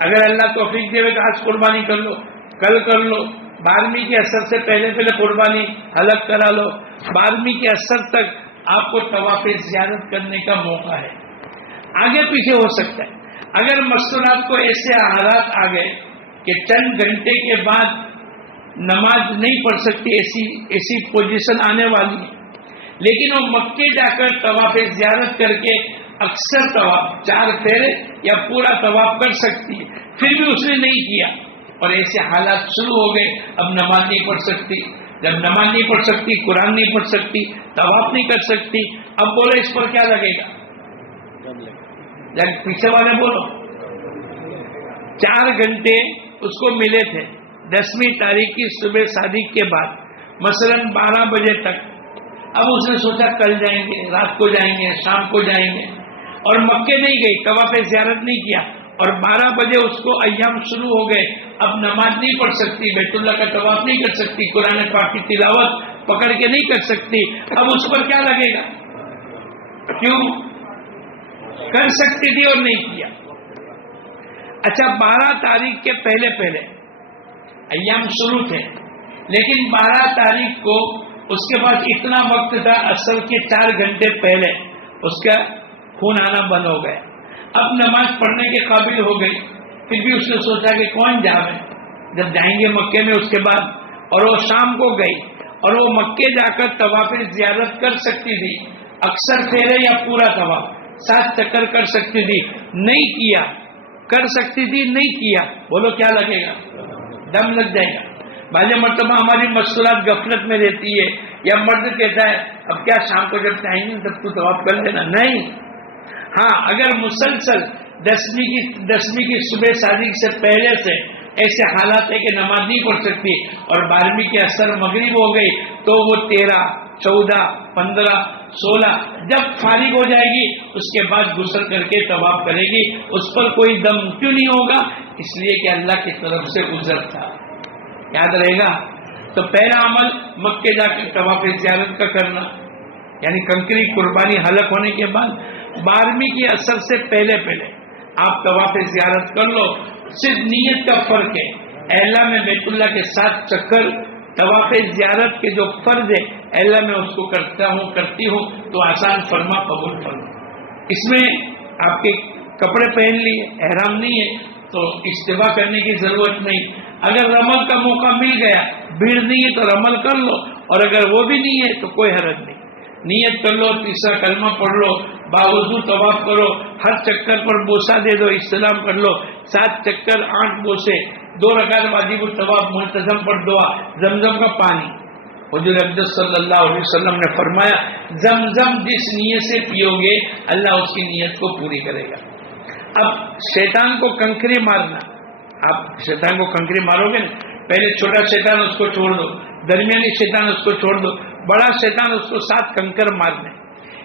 اگر اللہ توفیق دے تو آج قربانی کر لو، کل کر لو. 12ویں کے اثر سے پہلے قربانی حلق کرا لو. 12ویں کے اثر تک آپ کو طواف زیارت کرنے کا موقع ہے. آگے پیچھے ہو سکتا ہے. اگر مستورات کو ایسے حالات آ گئے کہ چند گھنٹے کے بعد نماز نہیں پڑھ سکتی، ایسی پوزیشن آنے والی ہے، لیکن وہ مکے جا کر طواف زیارت کر کے اکثر طواف 4 پھیرے یا پورا طواف کر سکتی ہے، پھر بھی اس نے نہیں کیا اور ایسے حالات شروع ہو گئے. اب نماز نہیں پڑھ سکتی. جب نماز نہیں پڑھ سکتی، قرآن نہیں پڑھ سکتی، طواف نہیں کر سکتی، اب بولو اس پر کیا لگے گا؟ جب پیچھے والے بولو. 4 گھنٹے اس کو ملے تھے 10ویں تاریخ کی صبح صادق کے بعد، مثلا 12 بجے تک. اب اس نے سوچا کل جائیں گے، رات کو جائیں گے، شام کو جائیں گے، اور مکے نہیں گئی، طواف زیارت نہیں کیا، اور 12 بجے اس کو ایام شروع ہو گئے. اب نماز نہیں پڑھ سکتی، بیت اللہ کا طواف نہیں کر سکتی، قرآن پاک کی تلاوت پکڑ کے نہیں کر سکتی. اب اس پر کیا لگے گا؟ کیوں؟ کر سکتی تھی اور نہیں کیا. اچھا 12 تاریخ کے پہلے ایام شروع تھے، لیکن 12 تاریخ کو اس کے پاس اتنا وقت تھا، اصل کے 4 گھنٹے پہلے اس کا خون آنا بند ہو گیا. اب نماز پڑھنے کے قابل ہو گئی، پھر بھی اس نے سوچا کہ کون جاوے. جب جائیں گے مکے میں اس کے بعد، اور وہ شام کو گئی اور وہ مکے جا کر طواف زیارت کر سکتی تھی، اکثر پھیرے یا پورا طواف 7 چکر کر سکتی تھی، نہیں کیا. کر سکتی تھی، نہیں کیا. بولو کیا لگے گا؟ دم لگ جائے گا. بعض مرتبہ ہماری مشغولات غفلت میں رہتی ہے، یا مرد کہتا ہے اب کیا شام کو جب چاہیں گے تب تو طواف کر لینا. نہیں. ہاں اگر مسلسل 10ویں کی صبح صادق سے پہلے سے ایسے حالات ہے کہ نماز نہیں پڑھ سکتی اور 12ویں کے اثر مغرب ہو گئی، تو وہ 13، 14، 15، 16 جب فارغ ہو جائے گی اس کے بعد غسل کر کے طواف کرے گی. اس پر کوئی دم کیوں نہیں ہوگا؟ اس لیے کہ اللہ کی طرف سے عذر تھا. یاد رہے گا. تو پہلا عمل مکے جا کے طواف زیارت کا کرنا، یعنی کنکری قربانی حلق ہونے کے بعد 12ویں کے اثر سے پہلے آپ طواف زیارت کر لو. صرف نیت کا فرق ہے. اے اللہ میں بیت اللہ کے 7 چکر طواف زیارت کے جو فرض ہے، اے اللہ میں اس کو کرتا ہوں، کرتی ہوں، تو آسان فرما، قبول فرما. اس میں آپ کے کپڑے پہن لیے، احرام نہیں ہے تو اجتباء کرنے کی ضرورت نہیں. اگر رمل کا موقع مل گیا، بھیڑ نہیں ہے تو رمل کر لو، اور اگر وہ بھی نہیں ہے تو کوئی حرج نہیں. نیت کر لو، تیسرا کلمہ پڑھ لو، باوضو طواف کرو، ہر چکر پر بوسہ دے دو، استلام کر لو. 7 چکر 8 بوسے، 2 رکعت واجب الطواف، منتظم پر دعا، زمزم کا پانی. حضور اقدس صلی اللہ علیہ وسلم نے فرمایا زمزم جس نیت سے پیو گے اللہ اس کی نیت کو پوری کرے گا. اب شیطان کو کنکری مارنا، آپ شیطان کو کنکری مارو گے نا، پہلے چھوٹا شیطان اس کو چھوڑ دو، درمیانی شیطان اس کو چھوڑ دو، بڑا شیطان اس کو 7 کنکر مارنے.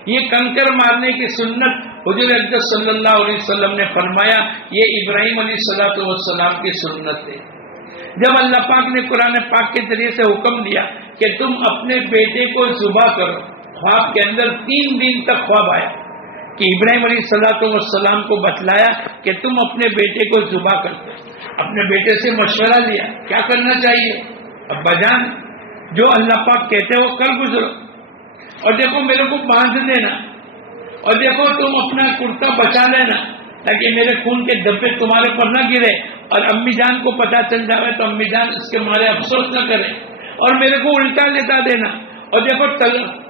یہ کنکر مارنے کی سنت حضور اقدس صلی اللہ علیہ وسلم نے فرمایا یہ ابراہیم علیہ السلام کی سنت ہے. جب اللہ پاک نے قرآن پاک کے ذریعے سے حکم دیا کہ تم اپنے بیٹے کو ذبح کرو، خواب کے اندر 3 دن تک خواب آیا کہ ابراہیم علیہ السلام کو بتلایا کہ تم اپنے بیٹے کو ذبح کرتے. اپنے بیٹے سے مشورہ لیا کیا کرنا چاہیے. ابا جان جو اللہ پاک کہتے ہیں وہ کر گزرو، اور دیکھو میرے کو باندھ دینا، اور دیکھو تم اپنا کرتا بچا لینا تاکہ میرے خون کے دھبے تمہارے پر نہ گرے، اور امی جان کو پتہ چل جائے تو امی جان اس کے مارے افسوس نہ کرے، اور میرے کو الٹا لیتا دینا، اور دیکھو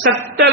70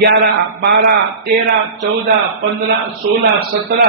11, 12, 13, 14, 15, 16, 17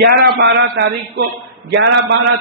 11-12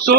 100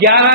11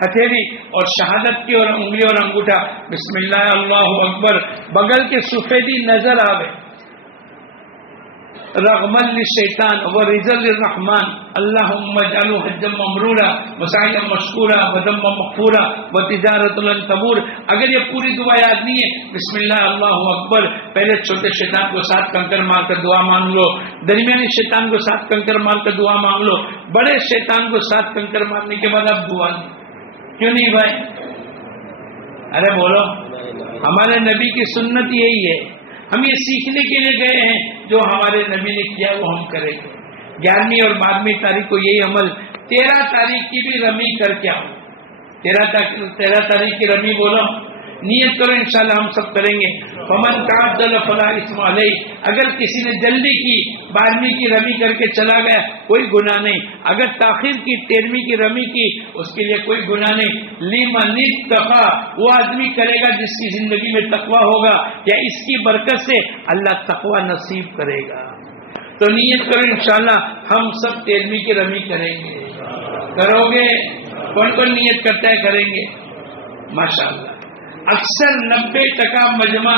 ہتھیلی اور شہادت کی اور انگلی اور انگوٹھا بسم اللہ اللہ اکبر بغل کے سفیدی نظر آوے. رغما للشیطان ورزا للرحمن اللهم اجعله حجا مبرورا وسعيا مشكورا وذنبا مغفورا وتجارة لن تبور. اگر یہ پوری دعا یاد نہیں ہے بسم اللہ اللہ اکبر پہلے چھوٹے شیطان کو 7 کنکر مار کر دعا مانگ لو, درمیانی شیطان کو 7 کنکر مار کر دعا مانگ لو, بڑے شیطان کو 7 کنکر مارنے کے بعد اب دعا نہیں. کیوں نہیں بھائی؟ ارے بولو, ہمارے نبی کی سنت یہی ہے. ہم یہ سیکھنے کے لیے گئے ہیں, جو ہمارے نبی نے کیا وہ ہم کریں گے. 11ویں اور 12ویں تاریخ کو یہی عمل, 13 تاریخ کی بھی رمی کر کے آؤ. 13 تاریخ کی رمی بولو, نیت کرو, انشاءاللہ ہم سب کریں گے. فمن تعجل فلا اثم علیہ, اگر کسی نے جلدی کی 12ویں کی رمی کر کے چلا گیا کوئی گناہ نہیں. اگر تاخیر کی 13ویں کی رمی کی اس کے لیے کوئی گناہ نہیں. لمن اتقى, وہ آدمی کرے گا جس کی زندگی میں تقوی ہوگا, یا اس کی برکت سے اللہ تقوی نصیب کرے گا. تو نیت کرو انشاءاللہ ہم سب 13ویں کی رمی کریں گے. کرو گے؟ کون کون نیت کرتا ہے کریں گے؟ ماشاءاللہ. اکثر 90% مجمع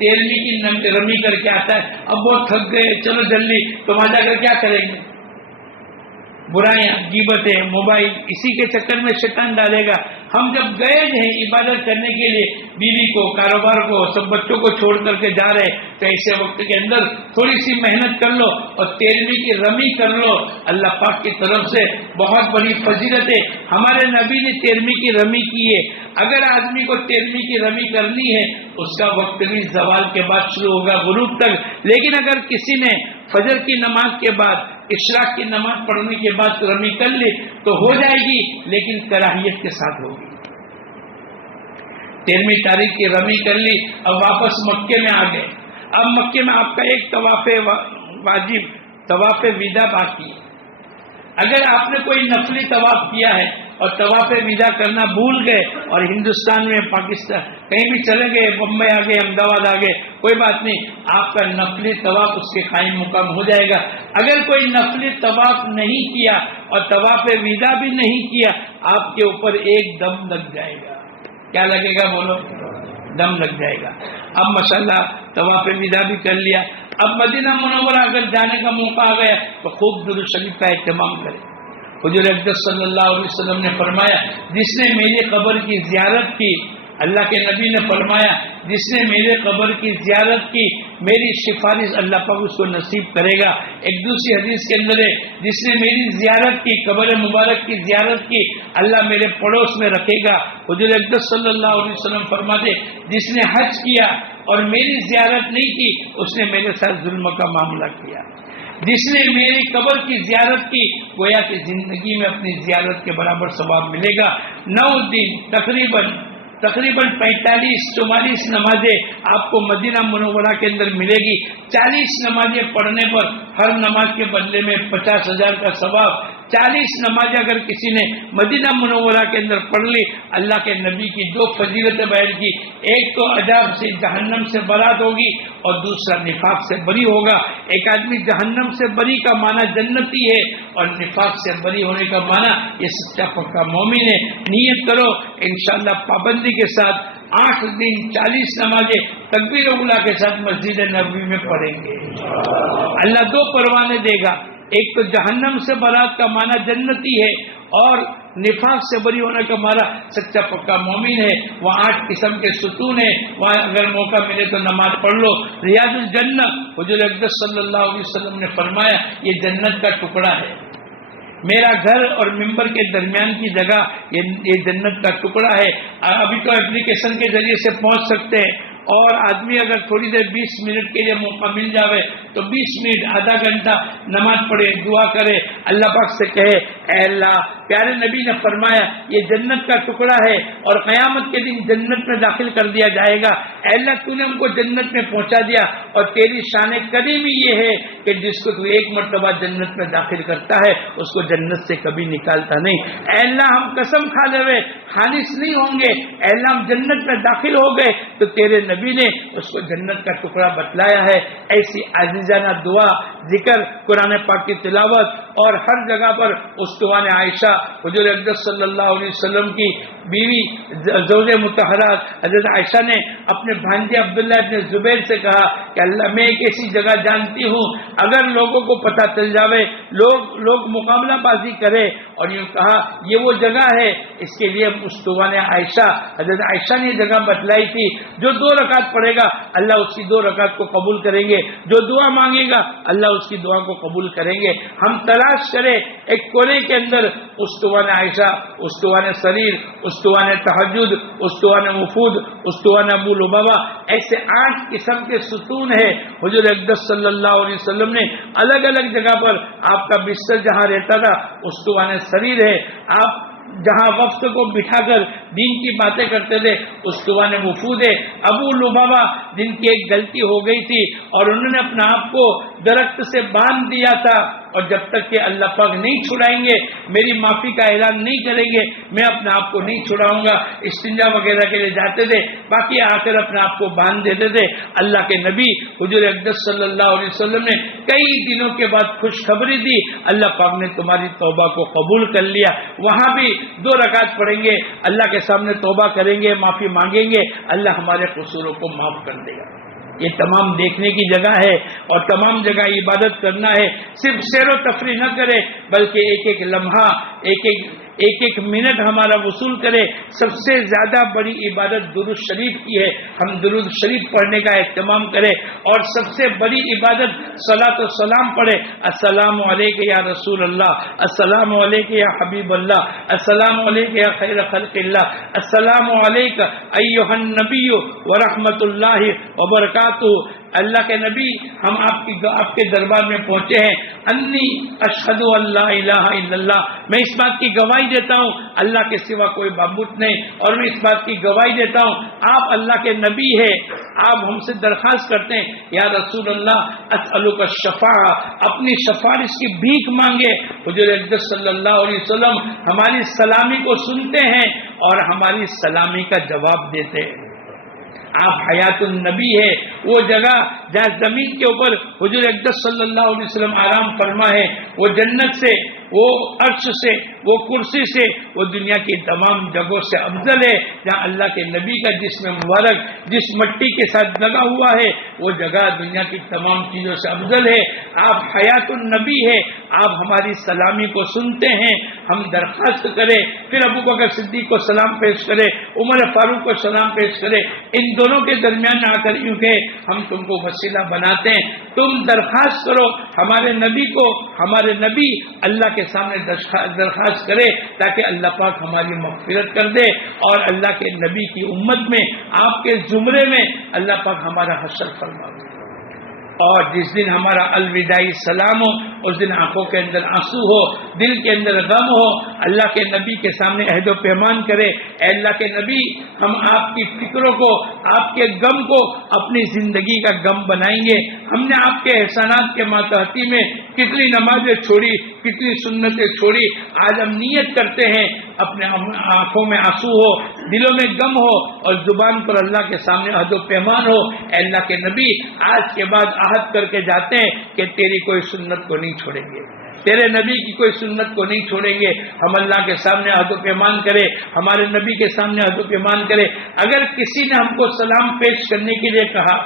13ویں کی رمی کر کے آتا ہے. اب بہت تھک گئے, چلو جلدی, تو وہاں جا کر کیا کریں گے؟ برائیاں, غیبتیں, موبائل, اسی کے چکر میں شیطان ڈالے گا. ہم جب گئے ہیں عبادت کرنے کے لیے, بیوی کو, کاروبار کو, سب بچوں کو چھوڑ کر کے جا رہے, تو ایسے وقت کے اندر تھوڑی سی محنت کر لو اور 13ویں کی رمی کر لو. اللہ پاک کی طرف سے بہت بڑی فضیلت ہے. ہمارے نبی نے 13ویں کی رمی کی ہے. اگر آدمی کو 13ویں کی رمی کرنی ہے اس کا وقت بھی زوال کے بعد شروع ہوگا غروب تک. لیکن اگر کسی نے فجر کی نماز کے بعد, اشراق کی نماز پڑھنے کے بعد رمی کر لی تو ہو جائے گی, لیکن کراہیت کے ساتھ ہوگی. 13ویں تاریخ کی رمی کر لی, اب واپس مکے میں آ گئے. اب مکے میں آپ کا ایک طواف واجب, طواف وداع باقی ہے. اگر آپ نے کوئی نفلی طواف کیا ہے اور طواف وداع کرنا بھول گئے اور ہندوستان میں, پاکستان کہیں بھی چلے گئے, بمبئی آ گئے, احمدآباد آ گئے, کوئی بات نہیں, آپ کا نفلی طواف اس کے قائم مقام ہو جائے گا. اگر کوئی نفلی طواف نہیں کیا اور طواف وداع بھی نہیں کیا, آپ کے اوپر ایک دم لگ جائے گا. کیا لگے گا بولو؟ دم لگ جائے گا. اب ماشاءاللہ طواف وداع بھی کر لیا. اب مدینہ منورہ اگر جانے کا موقع آ گیا تو خوب درود شریف کا اہتمام کریں. حضور اقدس صلی اللہ علیہ وسلم نے فرمایا, جس نے میری قبر کی زیارت کی, اللہ کے نبی نے فرمایا جس نے میرے قبر کی زیارت کی میری سفارش اللہ پاک اس کو نصیب کرے گا. ایک دوسری حدیث کے اندر ہے, جس نے میری زیارت کی, قبر مبارک کی زیارت کی, اللہ میرے پڑوس میں رکھے گا. حضور اقدس صلی اللہ علیہ وسلم فرماتے, جس نے حج کیا اور میری زیارت نہیں کی اس نے میرے ساتھ ظلم کا معاملہ کیا. جس نے میری قبر کی زیارت کی گویا کہ زندگی میں اپنی زیارت کے برابر ثواب ملے گا. 9 دن تقریباً 45-44 نمازیں آپ کو مدینہ منورہ کے اندر ملے گی. 40 نمازیں پڑھنے پر ہر نماز کے بدلے میں 50,000 کا ثواب. 40 نمازیں اگر کسی نے مدینہ منورہ کے اندر پڑھ لی, اللہ کے نبی کی 2 فضیلتیں بیان کی. ایک تو عذاب سے, جہنم سے برات ہوگی, اور دوسرا نفاق سے بری ہوگا. ایک آدمی جہنم سے بری کا معنی جنتی ہے, اور نفاق سے بری ہونے کا معنی یہ سچا پکا مومن ہے. نیت کرو انشاءاللہ پابندی کے ساتھ 8 دن 40 نمازیں تکبیر اولیٰ کے ساتھ مسجد نبوی میں پڑھیں گے. اللہ 2 پروانے دے گا. ایک تو جہنم سے برات کا معنی جنتی ہے, اور نفاق سے بری ہونے کا معنی سچا پکا مومن ہے. وہاں 8 قسم کے ستون ہیں, وہاں اگر موقع ملے تو نماز پڑھ لو. ریاض الجنہ, حضور اقدس صلی اللہ علیہ وسلم نے فرمایا یہ جنت کا ٹکڑا ہے. میرا گھر اور ممبر کے درمیان کی جگہ یہ جنت کا ٹکڑا ہے. ابھی تو اپلیکیشن کے ذریعے سے پہنچ سکتے ہیں, اور آدمی اگر تھوڑی دیر 20 منٹ کے لیے موقع مل جاوے تو 20 منٹ آدھا گھنٹہ نماز پڑھے, دعا کرے, اللہ پاک سے کہے اے اللہ, پیارے نبی نے فرمایا یہ جنت کا ٹکڑا ہے اور قیامت کے دن جنت میں داخل کر دیا جائے گا. اے اللہ تو نے ہم کو جنت میں پہنچا دیا, اور تیری شان کریمی یہ ہے کہ جس کو تو 1 مرتبہ جنت میں داخل کرتا ہے اس کو جنت سے کبھی نکالتا نہیں. اے اللہ ہم قسم کھا لے خالص نہیں ہوں گے, اے اللہ ہم جنت میں داخل ہو گئے تو تیرے نبی نے اس کو جنت کا ٹکڑا بتلایا ہے. ایسی عزیزانہ دعا, ذکر, قرآن پاک کی تلاوت, اور ہر جگہ پر استوان عائشہ حضور اقدس صلی اللہ علیہ وسلم کی بیوی زوج مطہرہ حضرت عائشہ نے اپنے بھانجے عبداللہ ابن زبیر سے کہا کہ اللہ میں ایک ایسی جگہ جانتی ہوں اگر لوگوں کو پتہ چل جاوے لوگ مقابلہ بازی کرے، اور یوں کہا یہ وہ جگہ ہے، اس کے لیے استوان عائشہ حضرت عائشہ نے جگہ بتلائی تھی، جو 2 رکعت پڑھے گا اللہ اس کی 2 رکعت کو قبول کریں گے، جو دعا مانگے گا اللہ اس کی دعا کو قبول کریں گے۔ ہم تلاش کریں ایک کونے کے اندر استوان عائشہ، استوان سریر، استوان تہجد، استوان مفود، استوان ابو لبابہ، ایسے 8 قسم کے ستون ہیں۔ حضور اقدس صلی اللہ علیہ وسلم نے الگ الگ جگہ پر آپ کا بستر جہاں رہتا تھا استوان سریر ہے، آپ جہاں وقت کو بٹھا کر دین کی باتیں کرتے تھے استوان مفود ہے۔ ابو لبابہ جن کی ایک غلطی ہو گئی تھی اور انہوں نے اپنا آپ کو درخت سے باندھ دیا تھا، اور جب تک کہ اللہ پاک نہیں چھڑائیں گے، میری معافی کا اعلان نہیں کریں گے، میں اپنے آپ کو نہیں چھڑاؤں گا، استنجا وغیرہ کے لیے جاتے تھے، باقی آ کر اپنے آپ کو باندھ دیتے تھے۔ اللہ کے نبی حضور اقدس صلی اللہ علیہ وسلم نے کئی دنوں کے بعد خوشخبری دی، اللہ پاک نے تمہاری توبہ کو قبول کر لیا۔ وہاں بھی 2 رکعت پڑھیں گے، اللہ کے سامنے توبہ کریں گے، معافی مانگیں گے، اللہ ہمارے قصوروں کو معاف کر دے گا۔ یہ تمام دیکھنے کی جگہ ہے اور تمام جگہ عبادت کرنا ہے، صرف سیر و تفریح نہ کرے بلکہ ایک ایک لمحہ ایک ایک منٹ ہمارا وصول کرے۔ سب سے زیادہ بڑی عبادت درود شریف کی ہے، ہم درود شریف پڑھنے کا اہتمام کریں، اور سب سے بڑی عبادت صلاۃ و سلام پڑھے، السلام علیک یا رسول اللہ، السلام علیک یا حبیب اللہ، السلام علیک یا خیر خلق اللہ، السلام علیک ایھا النبی ورحمۃ اللہ وبرکاتہ۔ اللہ کے نبی ہم آپ کے دربار میں پہنچے ہیں، انی اشہد ان لا الہ الا اللہ، میں اس بات کی گواہی دیتا ہوں اللہ کے سوا کوئی معبود نہیں، اور میں اس بات کی گواہی دیتا ہوں آپ اللہ کے نبی ہیں۔ آپ ہم سے درخواست کرتے ہیں یا رسول اللہ اسألک الشفاعہ، اپنی سفارش کی بھیک مانگے۔ حضور اقدس صلی اللہ علیہ وسلم ہماری سلامی کو سنتے ہیں اور ہماری سلامی کا جواب دیتے ہیں۔ آپ حیات النبی ہے، وہ جگہ جہاں زمین کے اوپر حضور اقدس صلی اللہ علیہ وسلم آرام فرما ہے، وہ جنت سے، وہ عرش سے، وہ کرسی سے، وہ دنیا کی تمام جگہوں سے افضل ہے۔ جہاں اللہ کے نبی کا جسم مبارک جس مٹی کے ساتھ لگا ہوا ہے وہ جگہ دنیا کی تمام چیزوں سے افضل ہے۔ آپ حیات النبی ہے، آپ ہماری سلامی کو سنتے ہیں، ہم درخواست کریں، پھر ابو بکر صدیق کو سلام پیش کرے، عمر فاروق کو سلام پیش کرے، ان دونوں کے درمیان آ کر یوں کہ ہم تم کو وسیلہ بناتے ہیں، تم درخواست کرو ہمارے نبی کو، ہمارے نبی اللہ کے سامنے درخواست کرے تاکہ اللہ پاک ہماری مغفرت کر دے، اور اللہ کے نبی کی امت میں، آپ کے زمرے میں اللہ پاک ہمارا حشر فرما دے۔ اور جس دن ہمارا الوداعی سلام ہو اس دن آنکھوں کے اندر آنسو ہو، دل کے اندر غم ہو، اللہ کے نبی کے سامنے عہد و پیمان کرے، اے اللہ کے نبی ہم آپ کی فکروں کو، آپ کے غم کو اپنی زندگی کا غم بنائیں گے۔ ہم نے آپ کے احسانات کے ماتحتی میں کتنی نمازیں چھوڑی، کتنی سنتیں چھوڑی، آج ہم نیت کرتے ہیں اپنے آنکھوں میں آنسو ہو، دلوں میں غم ہو، اور زبان پر اللہ کے سامنے عہد و پیمان ہو، اے اللہ کے نبی آج کے بعد عہد کر کے جاتے ہیں کہ تیری کوئی سنت کو نہیں چھوڑیں گے، تیرے نبی کی کوئی سنت کو نہیں چھوڑیں گے۔ ہم اللہ کے سامنے عہد و پیمان کرے، ہمارے نبی کے سامنے عہد و پیمان کرے۔ اگر کسی نے ہم کو سلام پیش کرنے کے لیے کہا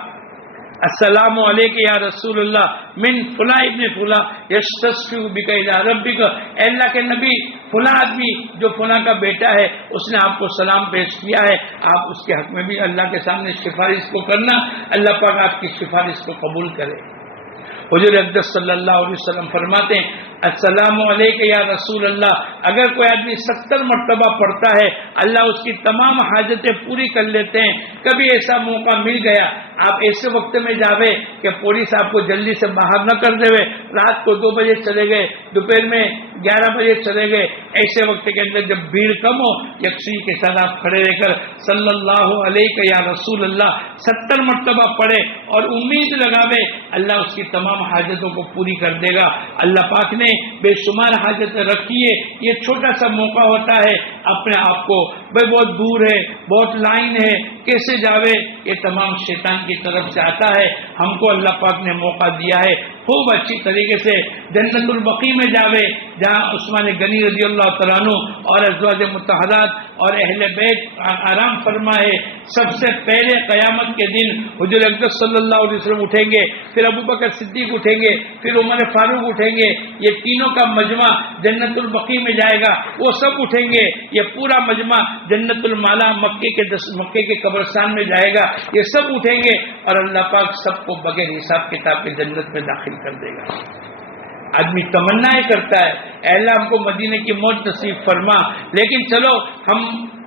السلام علیک یا رسول اللہ من فلاں ابن فلاں یستشفع بک الی ربک، اے اللہ کے نبی فلاں آدمی جو فلاں کا بیٹا ہے اس نے آپ کو سلام پیش کیا ہے، آپ اس کے حق میں بھی اللہ کے سامنے سفارش کو کرنا، اللہ پاک آپ کی سفارش کو قبول کرے۔ حضور اقدس صلی اللہ علیہ وسلم فرماتے ہیں السلام علیک یا رسول اللہ، اگر کوئی آدمی 70 مرتبہ پڑھتا ہے اللہ اس کی تمام حاجتیں پوری کر لیتے ہیں۔ کبھی ایسا موقع مل گیا آپ ایسے وقت میں جاوے کہ پولیس آپ کو جلدی سے باہر نہ کر دے، رات کو 2 بجے چلے گئے، دوپہر میں 11 بجے چلے گئے، ایسے وقت کے اندر جب بھیڑ کم ہو یکسوئی کے ساتھ آپ کھڑے رہ کر صلی اللہ علیہ یا رسول اللہ 70 مرتبہ پڑھے اور امید لگاوے اللہ اس کی تمام حاجتوں کو پوری کر دے گا۔ اللہ پاک نے بے شمار حاجتیں رکھی ہے، یہ چھوٹا سا موقع ہوتا ہے اپنے آپ کو بھائی بہت دور ہے، بہت لائن ہے، کیسے جاوے، یہ تمام شیطان کی طرف سے آتا ہے۔ ہم کو اللہ پاک نے موقع دیا ہے خوب اچھی طریقے سے جنت البقیع میں جاوے، جہاں عثمان غنی رضی اللہ تعالیٰ عنہ اور ازواج مطہرات اور اہل بیت آرام فرمائے، سب سے پہلے قیامت کے دن حضور اقدس صلی اللہ علیہ وسلم اٹھیں گے، پھر ابو بکر صدیق اٹھیں گے، پھر عمر فاروق اٹھیں گے، یہ تینوں کا مجمع جنت البقیع میں جائے گا، وہ سب اٹھیں گے، یہ پورا مجمع جنت المالا مکے کے قبرستان میں جائے گا، یہ سب اٹھیں گے اور اللہ پاک سب کو بغیر حساب کتاب کے جنت میں داخل کر دے گا۔ آدمی تمنا ہی کرتا ہے اے اللہ ہم کو مدینے کی موت نصیب فرما، لیکن چلو ہم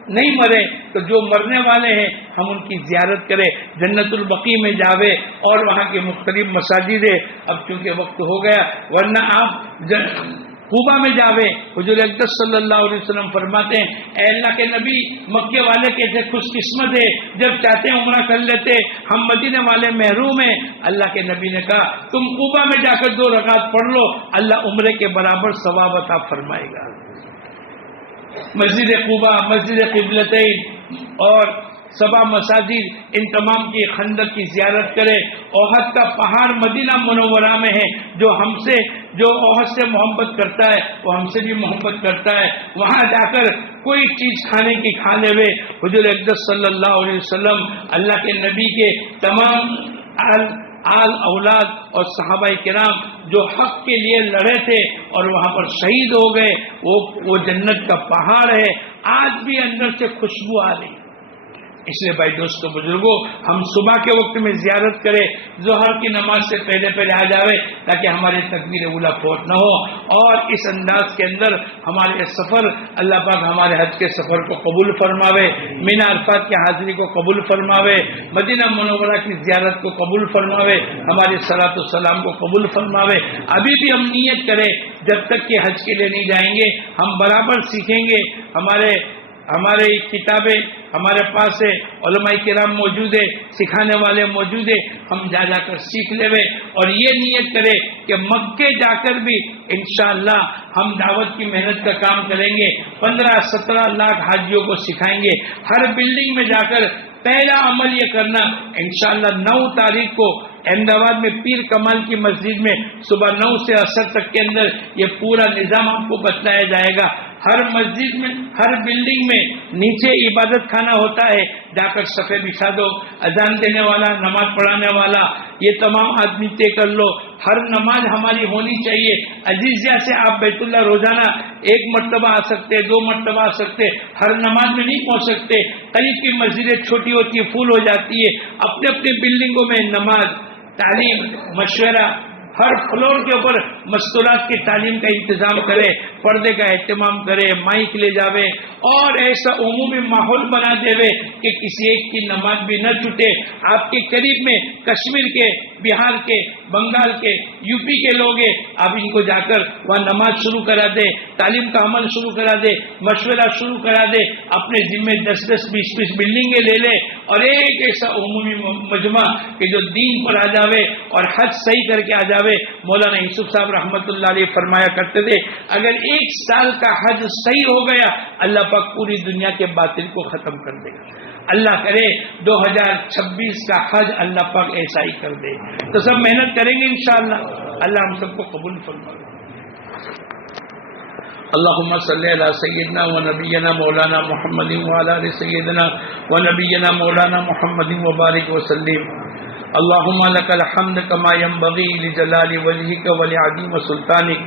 نہیں مرے تو جو مرنے والے ہیں ہم ان کی زیارت کریں، جنت البقیع میں جاوے اور وہاں کے مختلف مساجد ہے۔ اب چونکہ وقت ہو گیا، ورنہ آپ قوبہ میں جاوے، حضور اقدس صلی اللہ علیہ وسلم فرماتے ہیں اے اللہ کے نبی مکے والے کیسے خوش قسمت ہے، جب چاہتے ہیں عمرہ کر لیتے، ہم مدینے والے محروم ہیں۔ اللہ کے نبی نے کہا تم قوبہ میں جا کر 2 رکعت پڑھ لو، اللہ عمرے کے برابر ثواب عطا فرمائے گا۔ مسجد قباء، مسجد قبلتین اور 7 مساجد، ان تمام کی خندق کی زیارت کرے۔ احد کا پہاڑ مدینہ منورہ میں ہے، جو احد سے محبت کرتا ہے وہ ہم سے بھی محبت کرتا ہے، وہاں جا کر کوئی چیز کھانے کی کھا لے ہوئے۔ حضور اقدس صلی اللہ علیہ وسلم اللہ کے نبی کے تمام آل اولاد اور صحابہ کرام جو حق کے لیے لڑے تھے اور وہاں پر شہید ہو گئے، وہ جنت کا پہاڑ ہے، آج بھی اندر سے خوشبو آ رہی۔ اس لیے بھائی دوستو بزرگوں، ہم صبح کے وقت میں زیارت کریں، ظہر کی نماز سے پہلے آ جاوے تاکہ ہمارے تکبیر اولا فوت نہ ہو، اور اس انداز کے اندر ہمارے سفر، اللہ پاک ہمارے حج کے سفر کو قبول فرماوے، مینا عرفات کی حاضری کو قبول فرماوے، مدینہ منورہ کی زیارت کو قبول فرماوے، ہماری صلاۃ و سلام کو قبول فرماوے۔ ابھی بھی ہم نیت کریں، جب تک کہ حج کے لیے نہیں جائیں گے ہم برابر سیکھیں گے، ہمارے کتابیں ہمارے پاس ہے، علماء کرام موجود ہے، سکھانے والے موجود ہے، ہم جا کر سیکھ لے اور یہ نیت کرے کہ مکے جا کر بھی انشاءاللہ ہم دعوت کی محنت کا کام کریں گے، 15-17 لاکھ حاجیوں کو سکھائیں گے۔ ہر بلڈنگ میں جا کر پہلا عمل یہ کرنا، انشاءاللہ 9 تاریخ کو احمد آباد میں پیر کمال کی مسجد میں صبح 9 سے عصر تک کے اندر یہ پورا نظام آپ کو بتلایا جائے گا۔ ہر مسجد میں، ہر بلڈنگ میں نیچے عبادت خانہ ہوتا ہے، جا کر صفے بچھا دو، اذان دینے والا، نماز پڑھانے والا، یہ تمام آدمی طے کر لو۔ ہر نماز ہماری ہونی چاہیے۔ عزیزیہ سے آپ بیت اللہ روزانہ 1 مرتبہ آ سکتے، 2 مرتبہ آ سکتے، ہر نماز میں نہیں پہنچ سکتے۔ قریب کی مسجدیں چھوٹی ہوتی ہے، فل ہو جاتی ہے، اپنے اپنے بلڈنگوں میں نماز، تعلیم، مشورہ، ہر فلور کے اوپر مستورات کی تعلیم کا انتظام کرے، پردے کا اہتمام کرے، مائک لے جاوے اور ایسا عمومی ماحول بنا دے کہ کسی ایک کی نماز بھی نہ چھوٹے۔ آپ کے قریب میں کشمیر کے، بہار کے، بنگال کے، یو پی کے لوگ ہیں، آپ ان کو جا کر وہاں نماز شروع کرا دے، تعلیم کا عمل شروع کرا دے، مشورہ شروع کرا دے، اپنے ذمے 10-10 20-20 بلڈنگیں لے لے اور ایک ایسا عمومی مجمع کہ جو دین پر آ جاوے اور حج صحیح کر کے آ جاوے۔ مولانا یوسف صاحب رحمۃ اللہ علیہ فرمایا کرتے تھے اگر 1 سال کا حج صحیح ہو گیا اللہ پاک پوری دنیا کے باطل کو ختم کر دے گا۔ اللہ کرے 2026 کا حج اللہ پاک ایسا ہی کر دے، تو سب محنت کریں گے انشاءاللہ، اللہ ہم سب کو قبول فرمائے۔ اللهم صل على سيدنا ونبينا مولانا محمد وعلى آل سيدنا ونبينا مولانا محمد وبارك وسلم۔ اللهم لك الحمد كما ينبغي لجلال وجهك ولعظيم سلطانك،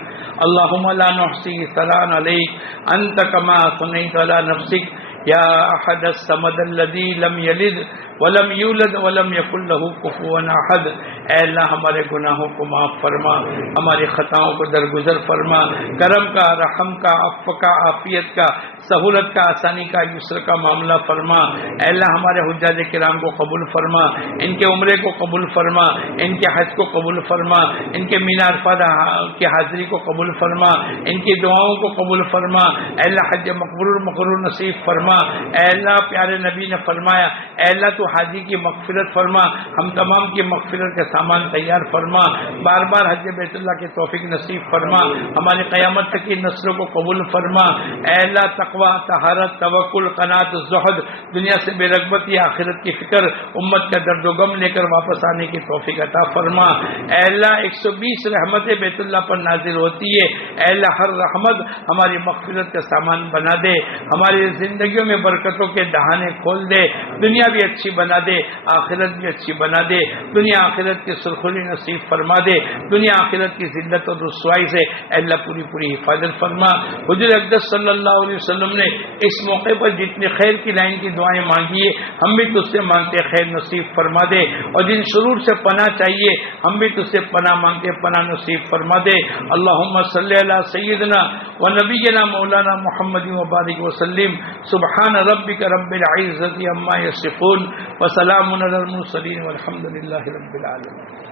اللهم لا نحصي ثناء عليك أنت كما أثنيت على نفسك یا احد الصمد الذی لم یلد ولم یولد ولم یکن له کفوا احد۔ اے اللہ ہمارے گناہوں کو معاف فرما، ہماری خطاؤں کو درگزر فرما، کرم کا، رحم کا، عفو کا، عافیت کا، سہولت کا، آسانی کا، یسر کا معاملہ فرما۔ اے اللہ ہمارے حجاج کرام کو قبول فرما، ان کے عمرے کو قبول فرما، ان کے حج کو قبول فرما، ان کے مینا عرفات کی حاضری کو قبول فرما، ان کی دعاؤں کو قبول فرما۔ اے اللہ حج مقبول نصیب فرما۔ اے اللہ پیارے نبی نے فرمایا اے اللہ تو حاجی کی مغفرت فرما، ہم تمام کی مغفرت کا سامان تیار فرما، بار بار حج بیت اللہ کی توفیق نصیب فرما، ہماری قیامت تک کی نسلوں کو قبول فرما۔ اے اللہ تقوی، طہارت، توکل، قناعت، زہد، دنیا سے بے رغبتی، آخرت کی فکر، امت کا درد و غم لے کر واپس آنے کی توفیق عطا فرما۔ اے اللہ 120 رحمتیں بیت اللہ پر نازل ہوتی ہے، اے اللہ ہر رحمت ہماری مغفرت کا سامان بنا دے، ہماری زندگیوں میں برکتوں کے دہانے کھول دے، دنیا بھی اچھی بنا دے، آخرت بھی اچھی بنا دے، دنیا آخرت کی سرخری نصیب فرما دے، دنیا آخرت کی ذلت اور رسوائی سے اے اللہ پوری پوری حفاظت فرما۔ حضور اقدس صلی اللہ علیہ وسلم نے اس موقع پر جتنی خیر کی لائن کی دعائیں مانگی ہے، ہم بھی تجھ سے مانگتے خیر نصیب فرما دے، اور جن شرور سے پناہ چاہیے ہم بھی تجھ سے پناہ مانگتے پناہ نصیب فرما دے۔ اللہم صلی علی سیدنا و نبینا مولانا محمد وبارک وسلم۔ سبحان ربک رب العزت عما یصفون وسلام علی المرسلین والحمد للہ رب العالمین۔